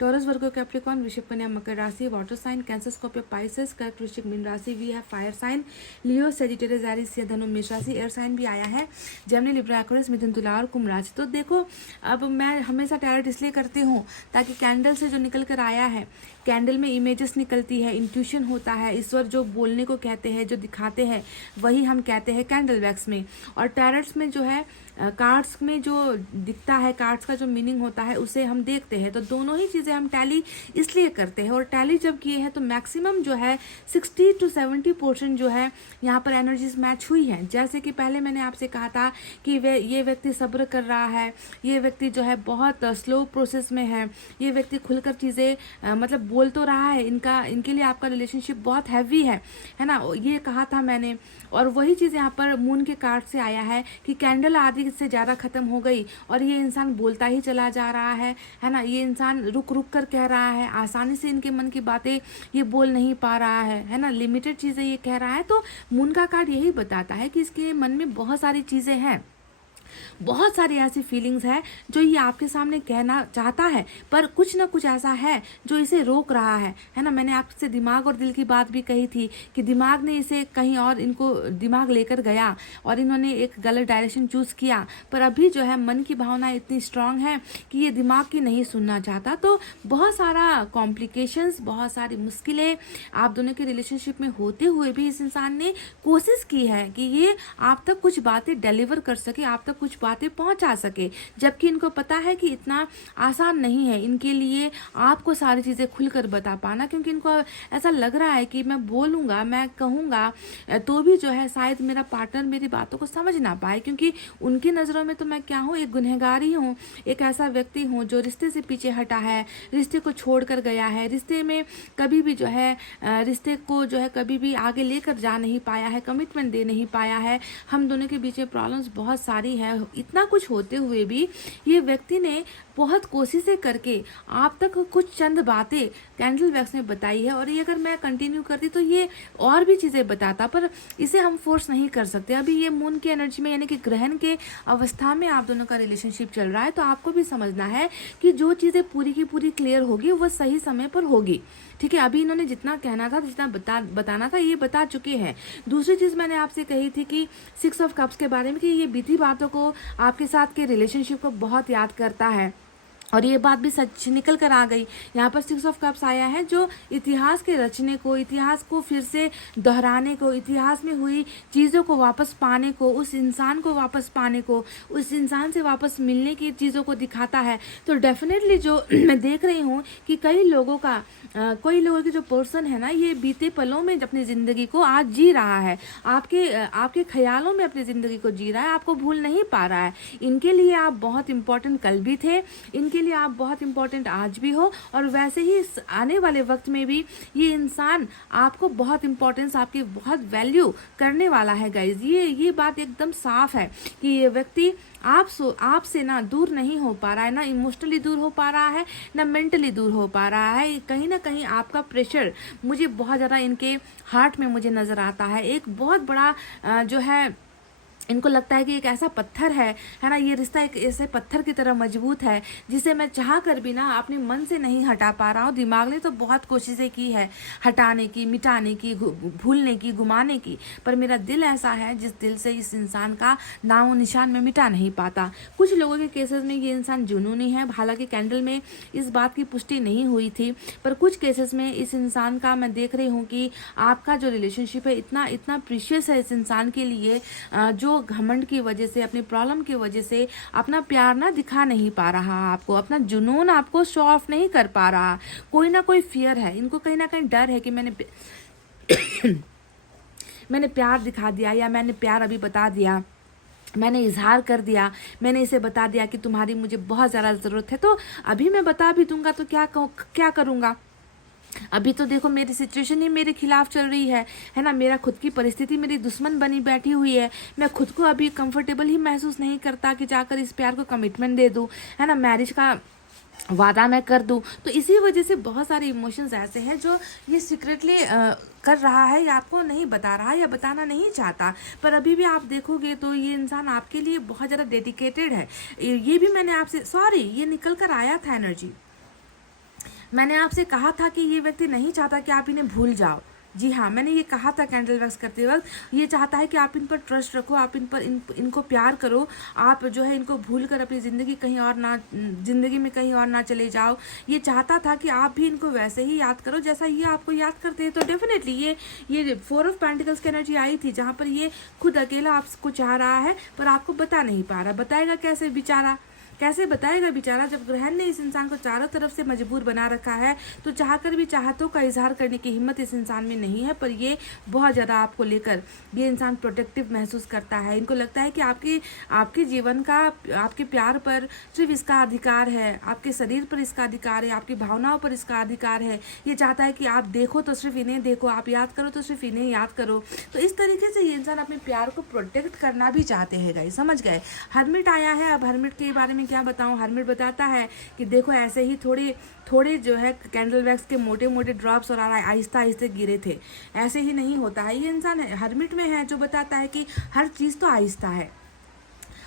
टॉरस, वर्गो, कैप्रिकॉर्न, वृषभ, कन्या, मकर राशि, water sign, cancer, Scorpio, Pisces, कर्क, वृश्चिक, मीन राशि भी है। Fire sign Leo, Sagittarius, Aries, धनु, मेष राशि। एयर साइन भी आया है जेमिनी, लिब्रा, एक्वेरियस, मिथुन, तुला और कुंभ राशि। तो देखो अब मैं हमेशा टैरोट इसलिए करती हूँ ताकि कैंडल से जो निकल कर आया है, कैंडल में इमेजेस निकलती है, इंट्यूशन होता है, ईश्वर जो बोलने को कहते हैं, जो दिखाते हैं, वही हम कहते हैं कैंडल वैक्स में। और टैरोट्स में जो है कार्ड्स में जो दिखता है, कार्ड्स का जो मीनिंग होता है उसे हम देखते हैं। तो दोनों ही चीज़ें हम टैली इसलिए करते हैं। और टैली जब किए हैं तो मैक्सिमम जो है 60 to 70% जो है यहाँ पर एनर्जीज मैच हुई हैं। जैसे कि पहले मैंने आपसे कहा था कि ये व्यक्ति सब्र कर रहा है, ये व्यक्ति जो है बहुत स्लो प्रोसेस में है, ये व्यक्ति खुलकर चीज़ें मतलब बोल तो रहा है, इनके लिए आपका रिलेशनशिप बहुत हैवी है ना, ये कहा था मैंने। और वही चीज़ यहाँ पर मून के कार्ड से आया है कि कैंडल आदि से ज़्यादा ख़त्म हो गई और ये इंसान बोलता ही चला जा रहा है ना। ये इंसान रुक रुक कर कह रहा है, आसानी से इनके मन की बातें ये बोल नहीं पा रहा है ना, लिमिटेड चीज़ें ये कह रहा है। तो मून का कार्ड यही बताता है कि इसके मन में बहुत सारी चीज़ें हैं, बहुत सारी ऐसी फीलिंग्स है जो ये आपके सामने कहना चाहता है, पर कुछ ना कुछ ऐसा है जो इसे रोक रहा है ना। मैंने आपसे दिमाग और दिल की बात भी कही थी कि दिमाग ने इसे कहीं और, इनको दिमाग लेकर गया और इन्होंने एक गलत डायरेक्शन चूज किया। पर अभी जो है मन की भावना इतनी स्ट्रांग है कि ये दिमाग की नहीं सुनना चाहता। तो बहुत सारा कॉम्प्लिकेशंस, बहुत सारी मुश्किलें आप दोनों के रिलेशनशिप में होते हुए भी इस इंसान ने कोशिश की है कि ये आप तक कुछ बातें डिलीवर कर सके, आप तक कुछ बातें पहुंचा सके, जबकि इनको पता है कि इतना आसान नहीं है इनके लिए आपको सारी चीज़ें खुलकर बता पाना। क्योंकि इनको ऐसा लग रहा है कि मैं बोलूँगा, मैं कहूँगा तो भी जो है शायद मेरा पार्टनर मेरी बातों को समझ ना पाए, क्योंकि उनकी नज़रों में तो मैं क्या हूँ, एक गुनहगार ही हूँ, एक ऐसा व्यक्ति हूँ जो रिश्ते से पीछे हटा है, रिश्ते को छोड़ कर गया है, रिश्ते में कभी भी जो है रिश्ते को जो है कभी भी आगे लेकर जा नहीं पाया है, कमिटमेंट दे नहीं पाया है। हम दोनों के बीच में प्रॉब्लम्स बहुत सारी है। इतना कुछ होते हुए भी ये व्यक्ति ने बहुत कोशिशें करके आप तक कुछ चंद बातें कैंडल वैक्स में बताई है। और ये अगर मैं कंटिन्यू करती तो ये और भी चीज़ें बताता, पर इसे हम फोर्स नहीं कर सकते। अभी ये मून की एनर्जी में यानी कि ग्रहण के अवस्था में आप दोनों का रिलेशनशिप चल रहा है, तो आपको भी समझना है कि जो चीज़ें पूरी की पूरी क्लियर होगी वो सही समय पर होगी। ठीक है, अभी इन्होंने जितना कहना था, जितना बताना था, ये बता चुके हैं। दूसरी चीज़ मैंने आपसे कही थी कि 6 ऑफ कप्स के बारे में कि ये बीती बातों को, आपके साथ के रिलेशनशिप को बहुत याद करता है, और ये बात भी सच निकल कर आ गई। यहाँ पर 6 ऑफ कप्स आया है जो इतिहास के रचने को, इतिहास को फिर से दोहराने को, इतिहास में हुई चीज़ों को वापस पाने को, उस इंसान को वापस पाने को, उस इंसान से वापस मिलने की चीज़ों को दिखाता है। तो डेफिनेटली जो मैं देख रही हूँ कि कई लोगों की जो पर्सन है ना, ये बीते पलों में अपनी ज़िंदगी को आज जी रहा है, आपके ख्यालों में अपनी ज़िंदगी को जी रहा है, आपको भूल नहीं पा रहा है। इनके लिए आप बहुत इंपॉर्टेंट कल भी थे, इनके लिए आप बहुत इंपॉर्टेंट आज भी हो, और वैसे ही आने वाले वक्त में भी ये इंसान आपको बहुत इंपॉर्टेंस, आपकी बहुत वैल्यू करने वाला है गाइज। ये बात एकदम साफ है कि ये व्यक्ति आपसे ना दूर नहीं हो पा रहा है, ना इमोशनली दूर हो पा रहा है, ना मेंटली दूर हो पा रहा है। कहीं ना कहीं आपका प्रेशर मुझे बहुत ज़्यादा इनके हार्ट में मुझे नज़र आता है। एक बहुत बड़ा जो है इनको लगता है कि एक ऐसा पत्थर है ना, ये रिश्ता एक ऐसे पत्थर की तरह मजबूत है जिसे मैं चाह कर भी ना अपने मन से नहीं हटा पा रहा हूँ। दिमाग ने तो बहुत कोशिशें की है हटाने की, मिटाने की, भूलने की, घुमाने की, पर मेरा दिल ऐसा है जिस दिल से इस इंसान का नामो निशान में मिटा नहीं पाता। कुछ लोगों के केसेस में ये इंसान जुनूनी है, हालांकि कैंडल में इस बात की पुष्टि नहीं हुई थी, पर कुछ केसेस में इस इंसान का मैं देख रही हूँ कि आपका जो रिलेशनशिप है इतना इतना प्रीशियस है इस इंसान के लिए, जो घमंड की वजह से, अपनी प्रॉब्लम की वजह से अपना प्यार ना दिखा नहीं पा रहा, आपको अपना जुनून आपको शो ऑफ नहीं कर पा रहा। कोई ना कोई फियर है इनको, कहीं ना कहीं डर है कि मैंने प्यार दिखा दिया, या मैंने प्यार अभी बता दिया, मैंने इजहार कर दिया, मैंने इसे बता दिया कि तुम्हारी मुझे बहुत ज़्यादा ज़रूरत है, तो अभी मैं बता भी दूंगा तो क्या करूँगा। अभी तो देखो मेरी सिचुएशन ही मेरे खिलाफ चल रही है ना, मेरा खुद की परिस्थिति मेरी दुश्मन बनी बैठी हुई है। मैं खुद को अभी कंफर्टेबल ही महसूस नहीं करता कि जाकर इस प्यार को कमिटमेंट दे दूं, है ना, मैरिज का वादा मैं कर दूं। तो इसी वजह से बहुत सारे इमोशंस ऐसे हैं जो ये सीक्रेटली कर रहा है, या आपको नहीं बता रहा, या बताना नहीं चाहता। पर अभी भी आप देखोगे तो ये इंसान आपके लिए बहुत ज़्यादा डेडिकेटेड है। ये भी मैंने आपसे, सॉरी, ये निकल कर आया था एनर्जी, मैंने आपसे कहा था कि ये व्यक्ति नहीं चाहता कि आप इन्हें भूल जाओ। जी हाँ, मैंने ये कहा था कैंडल वैक्स करते वक्त, ये चाहता है कि आप इन पर ट्रस्ट रखो, आप इनको प्यार करो, आप जो है इनको भूल कर अपनी ज़िंदगी में कहीं और ना चले जाओ। ये चाहता था कि आप भी इनको वैसे ही याद करो जैसा ये आपको याद करते हैं। तो डेफिनेटली ये 4 ऑफ पेंटिकल्स की एनर्जी आई थी, जहाँ पर ये खुद अकेला आपको चाह रहा है पर आपको बता नहीं पा रहा। बताएगा कैसे बेचारा, कैसे बताएगा बेचारा, जब ग्रहण ने इस इंसान को चारों तरफ से मजबूर बना रखा है, तो चाहकर भी चाहतों का इजहार करने की हिम्मत इस इंसान में नहीं है। पर ये बहुत ज़्यादा आपको लेकर ये इंसान प्रोटेक्टिव महसूस करता है। इनको लगता है कि आपके जीवन का, आपके प्यार पर सिर्फ इसका अधिकार है, आपके शरीर पर इसका अधिकार है, आपकी भावनाओं पर इसका अधिकार है। ये चाहता है कि आप देखो तो सिर्फ इन्हें देखो, आप याद करो तो सिर्फ इन्हें याद करो। तो इस तरीके से ये इंसान अपने प्यार को प्रोटेक्ट करना भी चाहते हैं गाइस, समझ गए। हर्मिट आया है, अब हर्मिट के बारे में क्या बताऊं। हर्मिट बताता है कि देखो ऐसे ही थोड़े जो है कैंडल वैक्स के मोटे मोटे ड्रॉप्स और आहिस्ता आहिस्ता गिरे थे, ऐसे ही नहीं होता है। ये इंसान हर्मिट में है जो बताता है कि हर चीज़ तो आहिस्ता है,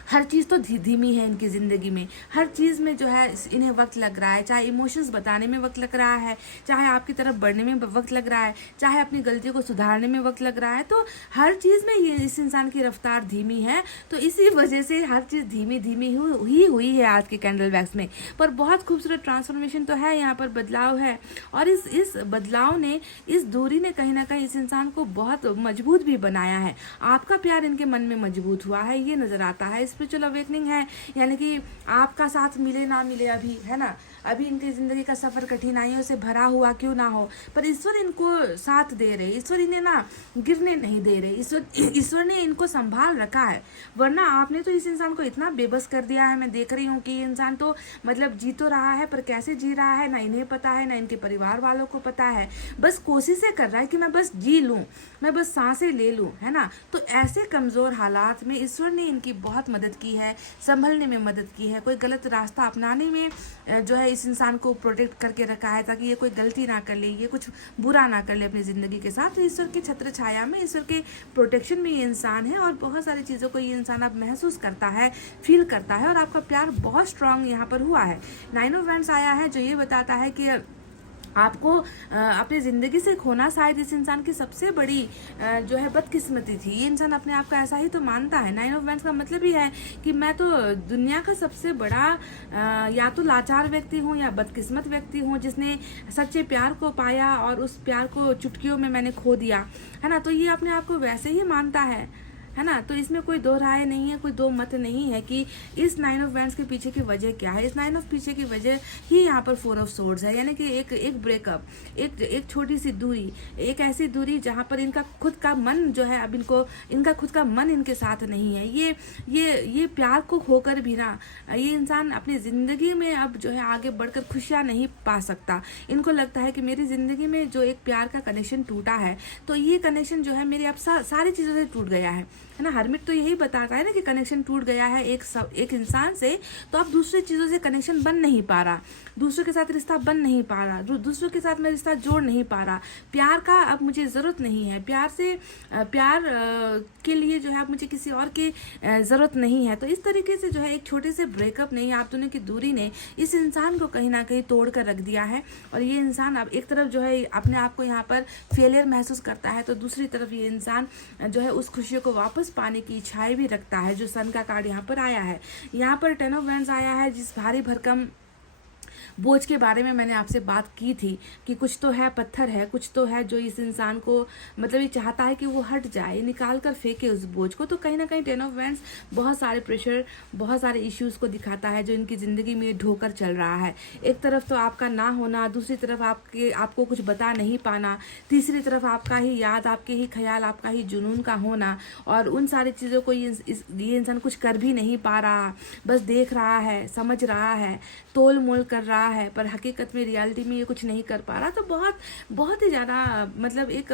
हर चीज़ तो धीमी है इनकी ज़िंदगी में, हर चीज़ में जो है इन्हें वक्त लग रहा है, चाहे इमोशंस बताने में वक्त लग रहा है, चाहे आपकी तरफ बढ़ने में वक्त लग रहा है, चाहे अपनी गलतियों को सुधारने में वक्त लग रहा है। तो हर चीज़ में ये इस इंसान की रफ्तार धीमी है, तो इसी वजह से हर चीज़ धीमी हुई है आज के कैंडल वैक्स में। पर बहुत खूबसूरत ट्रांसफॉर्मेशन तो है, यहाँ पर बदलाव है, और इस बदलाव ने, इस दूरी ने कहीं ना कहीं इस इंसान को बहुत मजबूत भी बनाया है। आपका प्यार इनके मन में मजबूत हुआ है, ये नज़र आता है। स्पिरिचुअल अवेकनिंग है, यानी कि आपका साथ मिले ना मिले अभी, है ना, अभी इनकी ज़िंदगी का सफ़र कठिनाइयों से भरा हुआ क्यों ना हो, पर ईश्वर इनको साथ दे रहे, ईश्वर इन्हें ना गिरने नहीं दे रहे, ईश्वर ने इनको संभाल रखा है। वरना आपने तो इस इंसान को इतना बेबस कर दिया है। मैं देख रही हूँ कि ये इंसान तो मतलब जी तो रहा है, पर कैसे जी रहा है ना इन्हें पता है, ना इनके परिवार वालों को पता है। बस कोशिशें कर रहा है कि मैं बस जी लूँ, मैं बस सांसें ले लूँ, है ना। तो ऐसे कमज़ोर हालात में ईश्वर ने इनकी बहुत मदद की है, संभलने में मदद की है, कोई गलत रास्ता अपनाने में जो है इस इंसान को प्रोटेक्ट करके रखा है, ताकि ये कोई गलती ना कर ले, ये कुछ बुरा ना कर ले अपनी ज़िंदगी के साथ। तो ईश्वर की छत्र छाया में, ईश्वर के प्रोटेक्शन में ये इंसान है, और बहुत सारी चीज़ों को ये इंसान अब महसूस करता है, फील करता है, और आपका प्यार बहुत स्ट्रांग यहाँ पर हुआ है। 9 ऑफ वैंड्स आया है, जो ये बताता है कि आपको अपनी ज़िंदगी से खोना शायद इस इंसान की सबसे बड़ी जो है बदकिस्मती थी। ये इंसान अपने आप को ऐसा ही तो मानता है। 9 ऑफ वैंड्स का मतलब ही है कि मैं तो दुनिया का सबसे बड़ा या तो लाचार व्यक्ति हूँ या बदकिस्मत व्यक्ति हूँ, जिसने सच्चे प्यार को पाया और उस प्यार को चुटकियों में मैंने खो दिया, है ना। तो ये अपने आप को वैसे ही मानता है ना। तो इसमें कोई दो राय नहीं है, कोई दो मत नहीं है कि इस 9 ऑफ वैंड्स के पीछे की वजह क्या है। इस 9 ऑफ पीछे की वजह ही यहाँ पर 4 ऑफ सोर्ड्स है, यानी कि एक ब्रेकअप, एक छोटी सी दूरी, एक ऐसी दूरी जहाँ पर इनका खुद का मन जो है, अब इनका खुद का मन इनके साथ नहीं है। ये प्यार को खोकर भी ना ये इंसान अपनी ज़िंदगी में अब जो है आगे बढ़कर खुशियाँ नहीं पा सकता। इनको लगता है कि मेरी ज़िंदगी में जो एक प्यार का कनेक्शन टूटा है, तो ये कनेक्शन जो है मेरी अब सारी चीज़ों से टूट गया है। है ना। हर्मिट तो यही बताता है ना कि कनेक्शन टूट गया है एक इंसान से, तो अब दूसरी चीज़ों से कनेक्शन बन नहीं पा रहा, दूसरों के साथ रिश्ता बन नहीं पा रहा, दूसरों के साथ मैं रिश्ता जोड़ नहीं पा रहा, प्यार का अब मुझे ज़रूरत नहीं है, प्यार के लिए जो है अब मुझे किसी और की ज़रूरत नहीं है। तो इस तरीके से जो है एक छोटे से ब्रेकअप ने, आप दोनों की दूरी ने इस इंसान को कहीं ना कहीं तोड़ कर रख दिया है। और ये इंसान अब एक तरफ जो है अपने आप को यहाँ पर फेलियर महसूस करता है, तो दूसरी तरफ ये इंसान जो है उस खुशियों को वापस पाने की इच्छाएं भी रखता है। जो सन का कार्ड यहाँ पर आया है, यहाँ पर 10 ऑफ वैंड्स आया है, जिस भारी भरकम बोझ के बारे में मैंने आपसे बात की थी कि कुछ तो है, पत्थर है, कुछ तो है जो इस इंसान को मतलब ये चाहता है कि वो हट जाए, निकाल कर फेंके उस बोझ को। तो कहीं ना कहीं 10 ऑफ वैंड्स बहुत सारे प्रेशर, बहुत सारे इश्यूज़ को दिखाता है जो इनकी ज़िंदगी में ढोकर चल रहा है। एक तरफ तो आपका ना होना, दूसरी तरफ आपको कुछ बता नहीं पाना, तीसरी तरफ आपका ही याद, आपके ही ख्याल, आपका ही जुनून का होना, और उन सारी चीज़ों को ये इंसान कुछ कर भी नहीं पा रहा, बस देख रहा है, समझ रहा है, तोल मोल कर रहा है, पर हकीकत में रियलिटी में ये कुछ नहीं कर पा रहा। तो बहुत ही ज़्यादा मतलब एक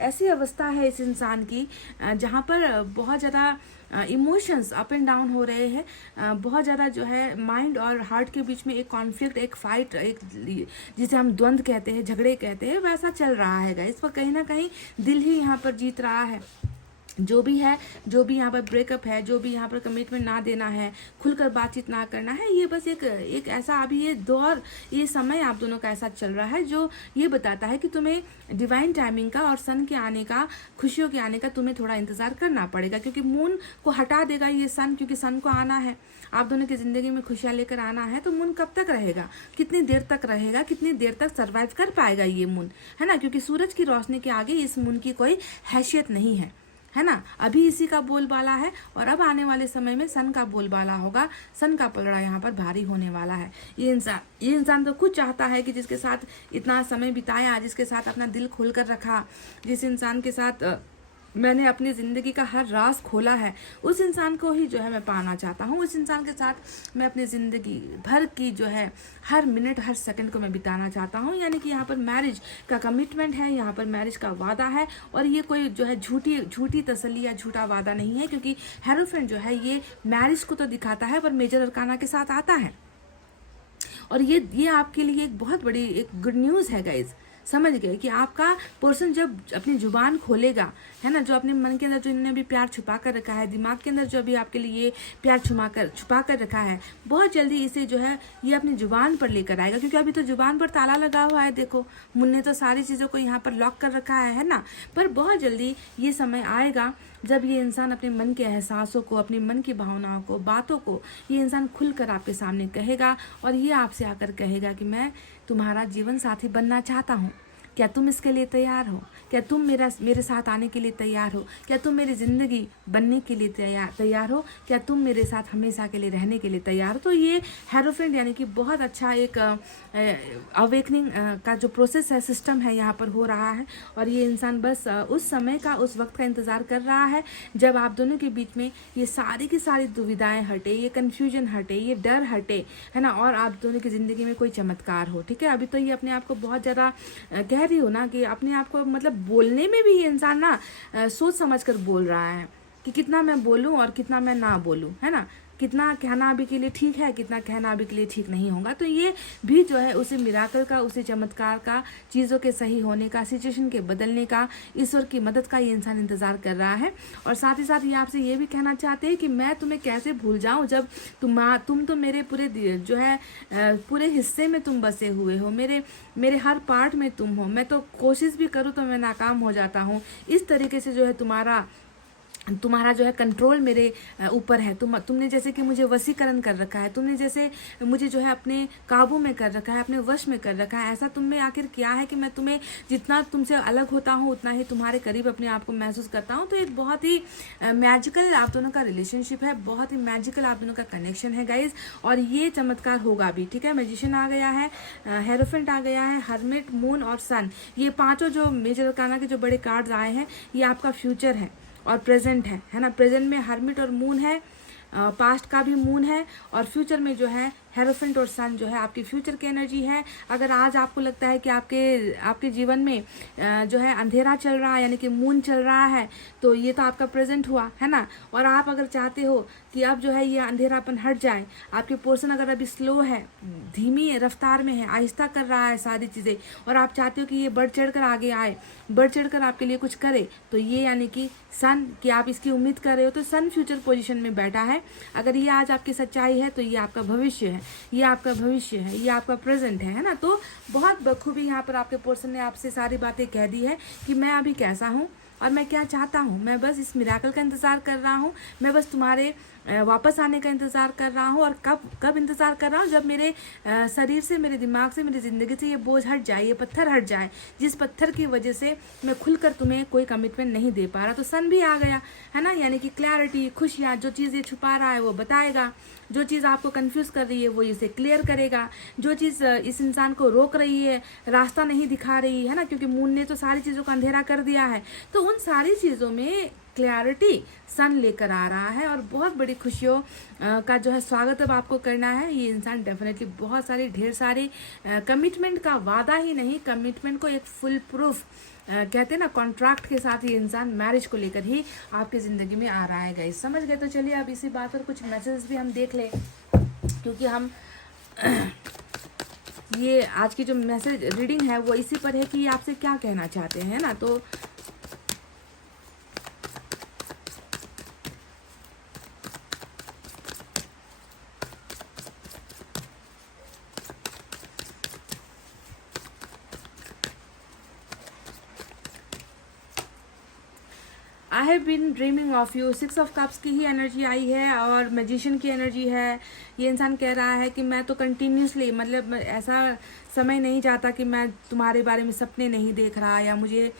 ऐसी अवस्था है इस इंसान की जहाँ पर बहुत ज़्यादा इमोशंस अप एंड डाउन हो रहे हैं, बहुत ज़्यादा जो है माइंड और हार्ट के बीच में एक कॉन्फ्लिक्ट, एक फाइट, एक जिसे हम द्वंद्व कहते हैं, झगड़े कहते हैं, वैसा चल रहा है गाइस। पर कहीं ना कहीं दिल ही यहाँ पर जीत रहा है। जो भी है, जो भी यहाँ पर ब्रेकअप है, जो भी यहाँ पर कमिटमेंट ना देना है, खुलकर बातचीत ना करना है, ये बस एक ऐसा अभी ये दौर, ये समय आप दोनों का ऐसा चल रहा है जो ये बताता है कि तुम्हें डिवाइन टाइमिंग का और सन के आने का, खुशियों के आने का तुम्हें थोड़ा इंतजार करना पड़ेगा, क्योंकि मून को हटा देगा ये सन, क्योंकि सन को आना है, आप दोनों की ज़िंदगी में खुशियाँ लेकर आना है। तो मून कब तक रहेगा, कितनी देर तक रहेगा, कितनी देर तक सर्वाइव कर पाएगा ये मून, है ना, क्योंकि सूरज की रोशनी के आगे इस मून की कोई हैसियत नहीं है ना। अभी इसी का बोलबाला है और अब आने वाले समय में सन का बोलबाला होगा, सन का पलड़ा यहाँ पर भारी होने वाला है। ये इंसान तो खुद चाहता है कि जिसके साथ इतना समय बिताया, जिसके साथ अपना दिल खोल कर रखा, जिस इंसान के साथ मैंने अपनी ज़िंदगी का हर राज खोला है, उस इंसान को ही जो है मैं पाना चाहता हूँ, उस इंसान के साथ मैं अपनी ज़िंदगी भर की जो है हर मिनट, हर सेकंड को मैं बिताना चाहता हूँ। यानी कि यहाँ पर मैरिज का कमिटमेंट है, यहाँ पर मैरिज का वादा है, और ये कोई जो है झूठी तसल्ली या झूठा वादा नहीं है, क्योंकि हेरोफेंट जो है ये मैरिज को तो दिखाता है पर मेजर अरकाना के साथ आता है। और ये आपके लिए एक बहुत बड़ी एक गुड न्यूज़ है गाइज। समझ गए कि आपका पर्सन जब अपनी जुबान खोलेगा, है ना, जो अपने मन के अंदर जो इन्होंने अभी प्यार छुपा कर रखा है, दिमाग के अंदर जो अभी आपके लिए प्यार छुपा कर रखा है, बहुत जल्दी इसे जो है ये अपनी जुबान पर लेकर आएगा, क्योंकि अभी तो जुबान पर ताला लगा हुआ है। देखो मुन्ने तो सारी चीज़ों को यहाँ पर लॉक कर रखा है ना, पर बहुत जल्दी ये समय आएगा जब ये इंसान अपने मन के एहसासों को, अपने मन की भावनाओं को, बातों को ये इंसान खुलकर आपके सामने कहेगा, और ये आपसे आकर कहेगा कि मैं तुम्हारा जीवन साथी बनना चाहता हूँ, क्या तुम इसके लिए तैयार हो, क्या तुम मेरे साथ आने के लिए तैयार हो, क्या तुम मेरी ज़िंदगी बनने के लिए तैयार हो, क्या तुम मेरे साथ हमेशा के लिए रहने के लिए तैयार हो। तो ये हेरोफेंट यानी कि बहुत अच्छा एक अवेकनिंग का जो प्रोसेस है, सिस्टम है, यहाँ पर हो रहा है, और ये इंसान बस उस समय का, उस वक्त का इंतज़ार कर रहा है जब आप दोनों के बीच में ये सारी की सारी दुविधाएं हटे, ये कन्फ्यूजन हटे, ये डर हटे, है ना, और आप दोनों की ज़िंदगी में कोई चमत्कार हो। ठीक है, अभी तो ये अपने आप को बहुत ज़्यादा कह रही हो ना कि अपने आप को मतलब बोलने में भी ये इंसान ना सोच समझ कर बोल रहा है कि कितना मैं बोलूं और कितना मैं ना बोलूं, है ना, कितना कहना अभी के लिए ठीक है, कितना कहना अभी के लिए ठीक नहीं होगा। तो ये भी जो है उसे मिराकल का, उसे चमत्कार का, चीज़ों के सही होने का, सिचुएशन के बदलने का, ईश्वर की मदद का ये इंसान इंतज़ार कर रहा है। और साथ ही साथ ये आपसे ये भी कहना चाहते हैं कि मैं तुम्हें कैसे भूल जाऊं जब तुम तो मेरे पूरे जो है पूरे हिस्से में तुम बसे हुए हो, मेरे हर पार्ट में तुम हो, मैं तो कोशिश भी करूँ तो मैं नाकाम हो जाता हूँ। इस तरीके से जो है तुम्हारा जो है कंट्रोल मेरे ऊपर है, तुमने जैसे कि मुझे वशीकरण कर रखा है, तुमने जैसे मुझे जो है अपने काबू में कर रखा है, अपने वश में कर रखा है। ऐसा तुमने आखिर क्या है कि मैं तुम्हें जितना तुमसे अलग होता हूँ उतना ही तुम्हारे करीब अपने आप को महसूस करता हूँ। तो एक बहुत ही मैजिकल आप दोनों का रिलेशनशिप है, बहुत ही मैजिकल आप दोनों का कनेक्शन है गाइज, और ये चमत्कार होगा भी। ठीक है, मैजिशियन आ गया है, हेरोफेंट आ गया है, हर्मिट, मून और सन, ये पांचों जो मेजर अरकाना के जो बड़े कार्ड्स आए हैं ये आपका फ्यूचर है और प्रेजेंट है ना। प्रेजेंट में हर्मिट और मून है, पास्ट का भी मून है, और फ्यूचर में जो है हेरोफेंट और सन जो है आपकी फ्यूचर की एनर्जी है। अगर आज आपको लगता है कि आपके जीवन में जो है अंधेरा चल रहा है, यानी कि मून चल रहा है, तो ये तो आपका प्रेजेंट हुआ है ना। और आप अगर चाहते हो कि अब जो है ये अंधेरापन हट जाए, आपके पोर्शन अगर अभी स्लो है, धीमी रफ्तार में है, आहिस्ता कर रहा है सारी चीज़ें, और आप चाहते हो कि ये बढ़ चढ़ कर आगे आए, बढ़ चढ़ कर आपके लिए कुछ करे, तो ये यानी कि सन कि आप इसकी उम्मीद कर रहे हो, तो सन फ्यूचर पोजीशन में बैठा है। अगर ये आज आपकी सच्चाई है तो ये आपका भविष्य है, ये आपका भविष्य है, ये आपका प्रेजेंट है ना। तो बहुत बखूबी यहाँ पर आपके पर्सन ने आपसे सारी बातें कह दी है कि मैं अभी कैसा हूँ और मैं क्या चाहता हूँ। मैं बस इस मिराकल का इंतज़ार कर रहा हूँ, मैं बस तुम्हारे वापस आने का इंतज़ार कर रहा हूँ। और कब इंतज़ार कर रहा हूँ, जब मेरे शरीर से, मेरे दिमाग से, मेरी ज़िंदगी से ये बोझ हट जाए, ये पत्थर हट जाए, जिस पत्थर की वजह से मैं खुलकर तुम्हें कोई कमिटमेंट नहीं दे पा रहा। तो सन भी आ गया है ना, यानी कि क्लैरिटी, खुशियाँ, जो चीज़ ये छुपा रहा है वो बताएगा, जो चीज़ आपको कंफ्यूज कर रही है वो इसे क्लियर करेगा, जो चीज़ इस इंसान को रोक रही है, रास्ता नहीं दिखा रही है ना, क्योंकि मून ने तो सारी चीज़ों का अंधेरा कर दिया है, तो उन सारी चीज़ों में क्लैरिटी सन लेकर आ रहा है। और बहुत बड़ी खुशियों का जो है स्वागत अब आपको करना है। ये इंसान डेफिनेटली बहुत सारी, ढेर सारी कमिटमेंट का वादा ही नहीं, कमिटमेंट को एक फुल प्रूफ कहते हैं ना, कॉन्ट्रैक्ट के साथ ये इंसान मैरिज को लेकर ही आपकी ज़िंदगी में आ रहा है। गाइस समझ गए? तो चलिए अब इसी बात पर कुछ मैसेज भी हम देख लें, क्योंकि हम ये आज की जो मैसेज रीडिंग है वो इसी पर है कि ये आपसे क्या कहना चाहते हैं ना। तो I have been dreaming of you, 6 of cups की ही एनर्जी आई है और मैजिशियन की एनर्जी है। ये इंसान कह रहा है कि मैं तो कंटिन्यूसली, मतलब ऐसा समय नहीं जाता कि मैं तुम्हारे बारे में सपने नहीं देख रहा या मुझे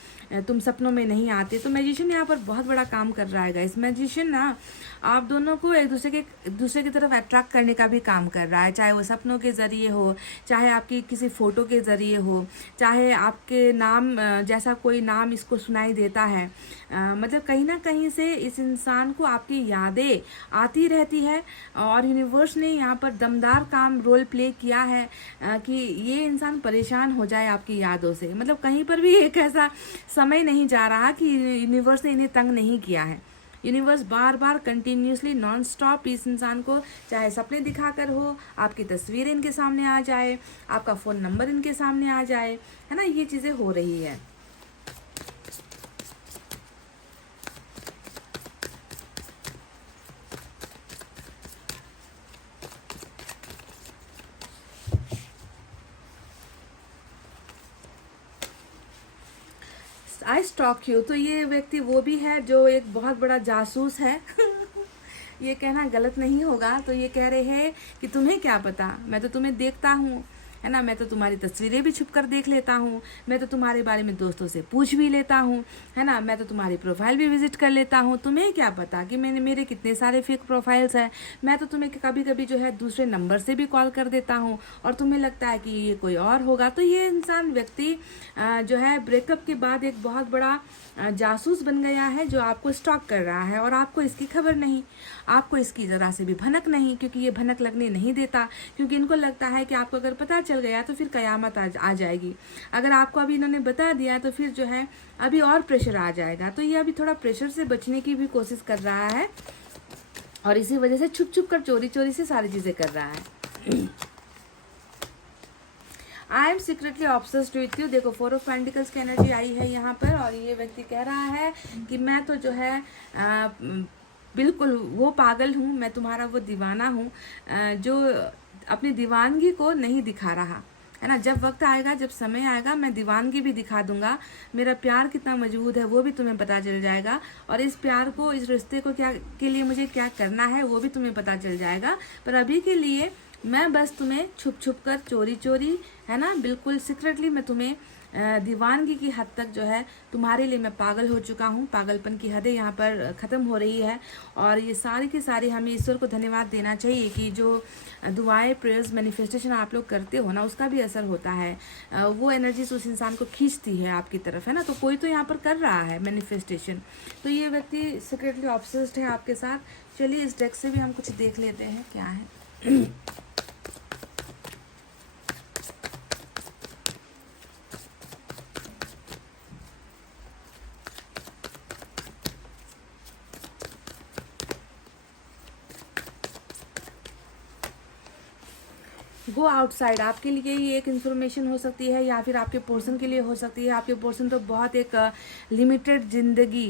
तुम सपनों में नहीं आते। तो मैजिशियन यहाँ पर बहुत बड़ा काम कर रहा है गाइस। मैजिशियन ना आप दोनों को एक दूसरे की तरफ अट्रैक्ट करने का भी काम कर रहा है, चाहे वो सपनों के ज़रिए हो, चाहे आपकी किसी फ़ोटो के ज़रिए हो, चाहे आपके नाम जैसा कोई नाम इसको सुनाई देता है। मतलब कहीं ना कहीं से इस इंसान को आपकी यादें आती रहती है और यूनिवर्स ने यहाँ पर दमदार काम रोल प्ले किया है कि ये इंसान परेशान हो जाए आपकी यादों से। मतलब कहीं पर भी एक ऐसा समय नहीं जा रहा कि यूनिवर्स ने इन्हें तंग नहीं किया है। यूनिवर्स बार बार कंटिन्यूसली नॉन स्टॉप इस इंसान को, चाहे सपने दिखाकर हो, आपकी तस्वीरें इनके सामने आ जाए, आपका फ़ोन नंबर इनके सामने आ जाए, है ना, ये चीज़ें हो रही है। आई स्टॉक यू, तो ये व्यक्ति वो भी है जो एक बहुत बड़ा जासूस है ये कहना गलत नहीं होगा। तो ये कह रहे हैं कि तुम्हें क्या पता, मैं तो तुम्हें देखता हूँ, है ना, मैं तो तुम्हारी तस्वीरें भी छुप कर देख लेता हूँ, मैं तो तुम्हारे बारे में दोस्तों से पूछ भी लेता हूँ, है ना, मैं तो तुम्हारी प्रोफाइल भी विजिट कर लेता हूँ। तुम्हें क्या पता कि मेरे कितने सारे फेक प्रोफाइल्स हैं। मैं तो तुम्हें कभी कभी जो है दूसरे नंबर से भी कॉल कर देता हूँ और तुम्हें लगता है कि ये कोई और होगा। तो ये इंसान व्यक्ति जो है ब्रेकअप के बाद एक बहुत बड़ा जासूस बन गया है, जो आपको स्टॉक कर रहा है और आपको इसकी खबर नहीं, आपको इसकी ज़रा से भी भनक नहीं, क्योंकि ये भनक लगने नहीं देता। क्योंकि इनको लगता है कि आपको अगर पता चल गया तो फिर कयामत आ जाएगी। अगर आपको अभी इन्होंने बता दिया तो फिर जो है अभी और प्रेशर आ जाएगा। तो ये अभी थोड़ा प्रेशर से बचने की भी कोशिश कर रहा है और इसी वजह से छुप छुप कर, चोरी चोरी से सारी चीज़ें कर रहा है। I am secretly obsessed with you, देखो 4 ऑफ पेंटिकल्स की एनर्जी आई है यहाँ पर और ये व्यक्ति कह रहा है कि मैं तो जो है बिल्कुल वो पागल हूँ, मैं तुम्हारा वो दीवाना हूँ जो अपनी दीवानगी को नहीं दिखा रहा, है ना। जब वक्त आएगा, जब समय आएगा, मैं दीवानगी भी दिखा दूंगा। मेरा प्यार कितना मजबूत है वो भी तुम्हें पता चल जाएगा और इस प्यार को, इस रिश्ते को के लिए मुझे क्या करना है वो भी तुम्हें पता चल जाएगा। पर अभी के लिए मैं बस तुम्हें छुप छुप कर, चोरी चोरी, है ना, बिल्कुल सीक्रेटली मैं तुम्हें दीवानगी की हद तक जो है तुम्हारे लिए मैं पागल हो चुका हूँ। पागलपन की हदें यहाँ पर ख़त्म हो रही है और ये सारी की सारी हमें ईश्वर को धन्यवाद देना चाहिए कि जो दुआएं, प्रेयर्स, मैनिफेस्टेशन आप लोग करते हो ना, उसका भी असर होता है। वो एनर्जीज उस इंसान को खींचती है आपकी तरफ, है ना। तो कोई तो यहाँ पर कर रहा है मैनिफेस्टेशन। तो ये व्यक्ति सीक्रेटली ऑब्सेस्ड है आपके साथ। चलिए इस डेक से भी हम कुछ देख लेते हैं क्या है। गो आउटसाइड, आपके लिए ये एक इन्फॉर्मेशन हो सकती है या फिर आपके पर्सन के लिए हो सकती है। आपके पर्सन तो बहुत एक लिमिटेड ज़िंदगी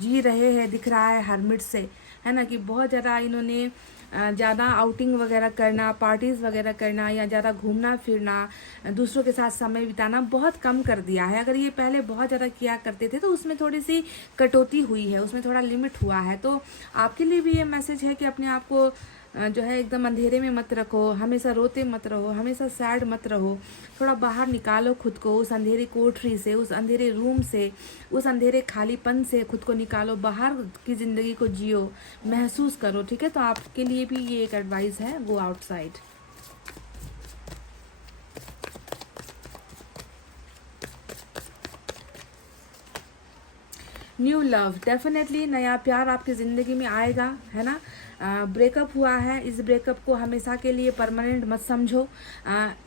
जी रहे हैं, दिख रहा है हरमिट से, है ना, कि बहुत ज़्यादा इन्होंने ज़्यादा आउटिंग वगैरह करना, पार्टीज़ वगैरह करना या ज़्यादा घूमना फिरना, दूसरों के साथ समय बिताना बहुत कम कर दिया है। अगर ये पहले बहुत ज़्यादा किया करते थे तो उसमें थोड़ी सी कटौती हुई है, उसमें थोड़ा लिमिट हुआ है। तो आपके लिए भी ये मैसेज है कि अपने आप को जो है एकदम अंधेरे में मत रखो, हमेशा रोते मत रहो, हमेशा सैड मत रहो। थोड़ा बाहर निकालो खुद को उस अंधेरी कोठरी से, उस अंधेरे रूम से, उस अंधेरे खालीपन से खुद को निकालो, बाहर की ज़िंदगी को जियो, महसूस करो, ठीक है। तो आपके लिए भी ये एक एडवाइस है, go outside. New love, definitely नया प्यार आपकी ज़िंदगी में आएगा, है ना। ब्रेकअप हुआ है, इस ब्रेकअप को हमेशा के लिए परमानेंट मत समझो।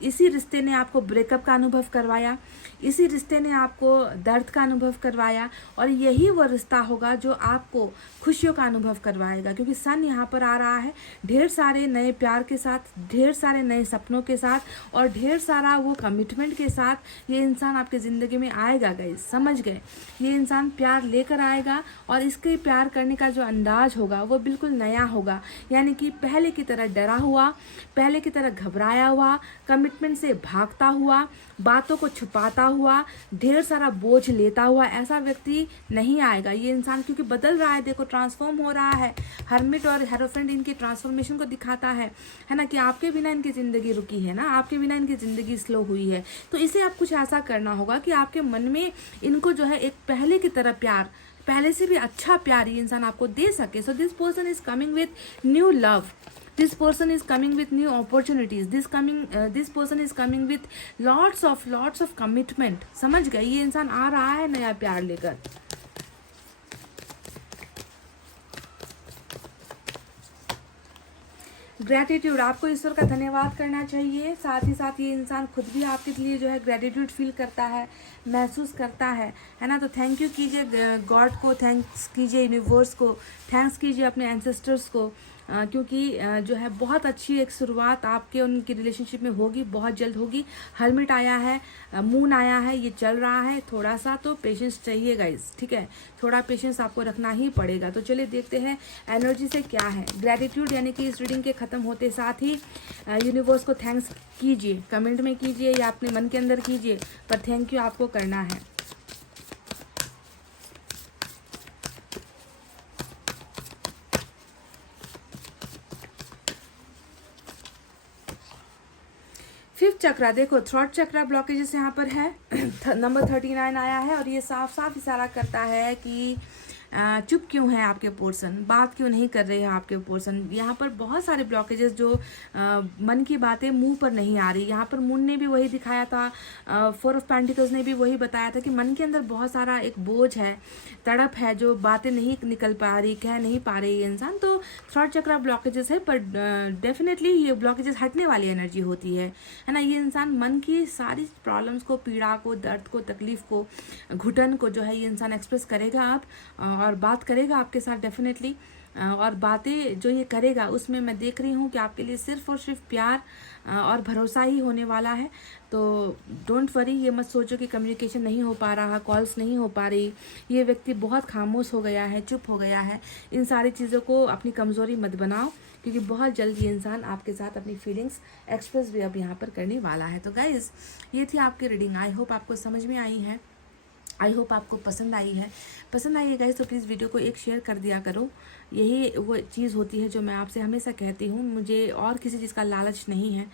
इसी रिश्ते ने आपको ब्रेकअप का अनुभव करवाया, इसी रिश्ते ने आपको दर्द का अनुभव करवाया, और यही वो रिश्ता होगा जो आपको खुशियों का अनुभव करवाएगा, क्योंकि सन यहाँ पर आ रहा है ढेर सारे नए प्यार के साथ, ढेर सारे नए सपनों के साथ और ढेर सारा वो कमिटमेंट के साथ ये इंसान आपकी ज़िंदगी में आएगा। गाइस समझ गए, ये इंसान प्यार लेकर आएगा और इसके प्यार करने का जो अंदाज होगा वो बिल्कुल नया होगा, यानी कि पहले की तरह डरा हुआ, पहले की तरह घबराया हुआ, कमिटमेंट से भागता हुआ, बातों को छुपाता हुआ, ढेर सारा बोझ लेता हुआ ऐसा व्यक्ति नहीं आएगा। ये इंसान क्योंकि बदल रहा है, देखो ट्रांसफॉर्म हो रहा है। हर्मिट और हेरोफेंट इनकी ट्रांसफॉर्मेशन को दिखाता है ना, कि आपके बिना इनकी ज़िंदगी रुकी है ना, आपके बिना इनकी ज़िंदगी स्लो हुई है। तो इसे आप कुछ ऐसा करना होगा कि आपके मन में इनको जो है एक पहले की तरह प्यार, पहले से भी अच्छा प्यार ये इंसान आपको दे सके। So this person is coming with new love, this person is coming with new opportunities, this person is coming with lots of commitment। समझ गए, ये इंसान आ रहा है नया प्यार लेकर। ग्रैटिट्यूड, आपको ईश्वर का धन्यवाद करना चाहिए, साथ ही साथ ये इंसान खुद भी आपके लिए जो है ग्रैटिट्यूड फील करता है, महसूस करता है ना। तो थैंक यू कीजिए गॉड को, थैंक्स कीजिए यूनिवर्स को, थैंक्स कीजिए अपने एंसेस्टर्स को, क्योंकि जो है बहुत अच्छी एक शुरुआत आपके उनकी रिलेशनशिप में होगी, बहुत जल्द होगी। हर्मिट आया है, मून आया है, ये चल रहा है, थोड़ा सा तो पेशेंस चाहिए गाइस, ठीक है, थोड़ा पेशेंस आपको रखना ही पड़ेगा। तो चलिए देखते हैं एनर्जी से क्या है। ग्रैटिट्यूड यानी कि इस रीडिंग के ख़त्म होते साथ ही यूनिवर्स को थैंक्स कीजिए, कमेंट में कीजिए या अपने मन के अंदर कीजिए, पर थैंक यू आपको करना है। फिफ्थ चक्रा, देखो थ्रॉट चक्रा ब्लॉकेजेस यहाँ पर है, नंबर 39 आया है, और ये साफ साफ इशारा करता है कि चुप क्यों है आपके पर्सन, बात क्यों नहीं कर रहे हैं आपके पर्सन। यहाँ पर बहुत सारे ब्लॉकेजेस जो मन की बातें मुंह पर नहीं आ रही। यहाँ पर मून ने भी वही दिखाया था, 4 ऑफ पेंटिकल्स ने भी वही बताया था कि मन के अंदर बहुत सारा एक बोझ है, तड़प है, जो बातें नहीं निकल पा रही, कह नहीं पा रही ये इंसान। तो थ्रॉट चक्रा ब्लॉकेजेस है, पर डेफिनेटली ये ब्लॉकेजेस हटने वाली एनर्जी होती है ना। ये इंसान मन की सारी प्रॉब्लम्स को, पीड़ा को, दर्द को, तकलीफ को, घुटन को जो है ये इंसान एक्सप्रेस करेगा आप, और बात करेगा आपके साथ डेफिनेटली। और बातें जो ये करेगा उसमें मैं देख रही हूँ कि आपके लिए सिर्फ और सिर्फ प्यार और भरोसा ही होने वाला है। तो डोंट वरी, ये मत सोचो कि कम्युनिकेशन नहीं हो पा रहा, कॉल्स नहीं हो पा रही, ये व्यक्ति बहुत खामोश हो गया है, चुप हो गया है। इन सारी चीज़ों को अपनी कमज़ोरी मत बनाओ, क्योंकि बहुत जल्द ये इंसान आपके साथ अपनी फीलिंग्स एक्सप्रेस भी अब यहाँ पर करने वाला है। तो गाइज़ ये थी आपकी रीडिंग, आई होप आपको समझ में आई है, आई होप आपको पसंद आई है। पसंद आई है गाइस तो प्लीज़ वीडियो को एक शेयर कर दिया करो। यही वो चीज़ होती है जो मैं आपसे हमेशा कहती हूँ, मुझे और किसी चीज़ का लालच नहीं है,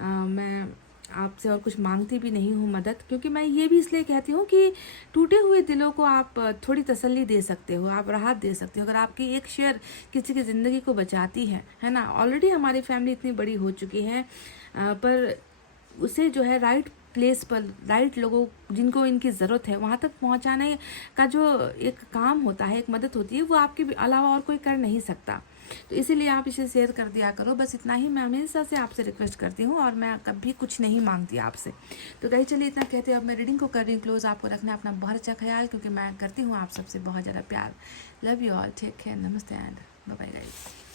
मैं आपसे और कुछ मांगती भी नहीं हूँ मदद, क्योंकि मैं ये भी इसलिए कहती हूँ कि टूटे हुए दिलों को आप थोड़ी तसल्ली दे सकते हो, आप राहत दे सकते हो। अगर आपकी एक शेयर किसी की ज़िंदगी को बचाती है ना। ऑलरेडी हमारी फैमिली इतनी बड़ी हो चुकी है, पर उसे जो है राइट प्लेस पर, राइट लोगों जिनको इनकी ज़रूरत है वहाँ तक पहुँचाने का जो एक काम होता है, एक मदद होती है, वो आपके अलावा और कोई कर नहीं सकता। तो इसीलिए आप इसे शेयर कर दिया करो, बस इतना ही मैं हमेशा से आपसे रिक्वेस्ट करती हूँ, और मैं कभी कुछ नहीं मांगती आपसे। तो गाइस चलिए इतना कहते हो, अब मैं रीडिंग को कर रही हूँ क्लोज। आपको रखना अपना बहुत अच्छा ख्याल, क्योंकि मैं करती हूँ आप सबसे बहुत ज़्यादा प्यार। Love you all, take care, नमस्ते एंड बाय बाय गाइस।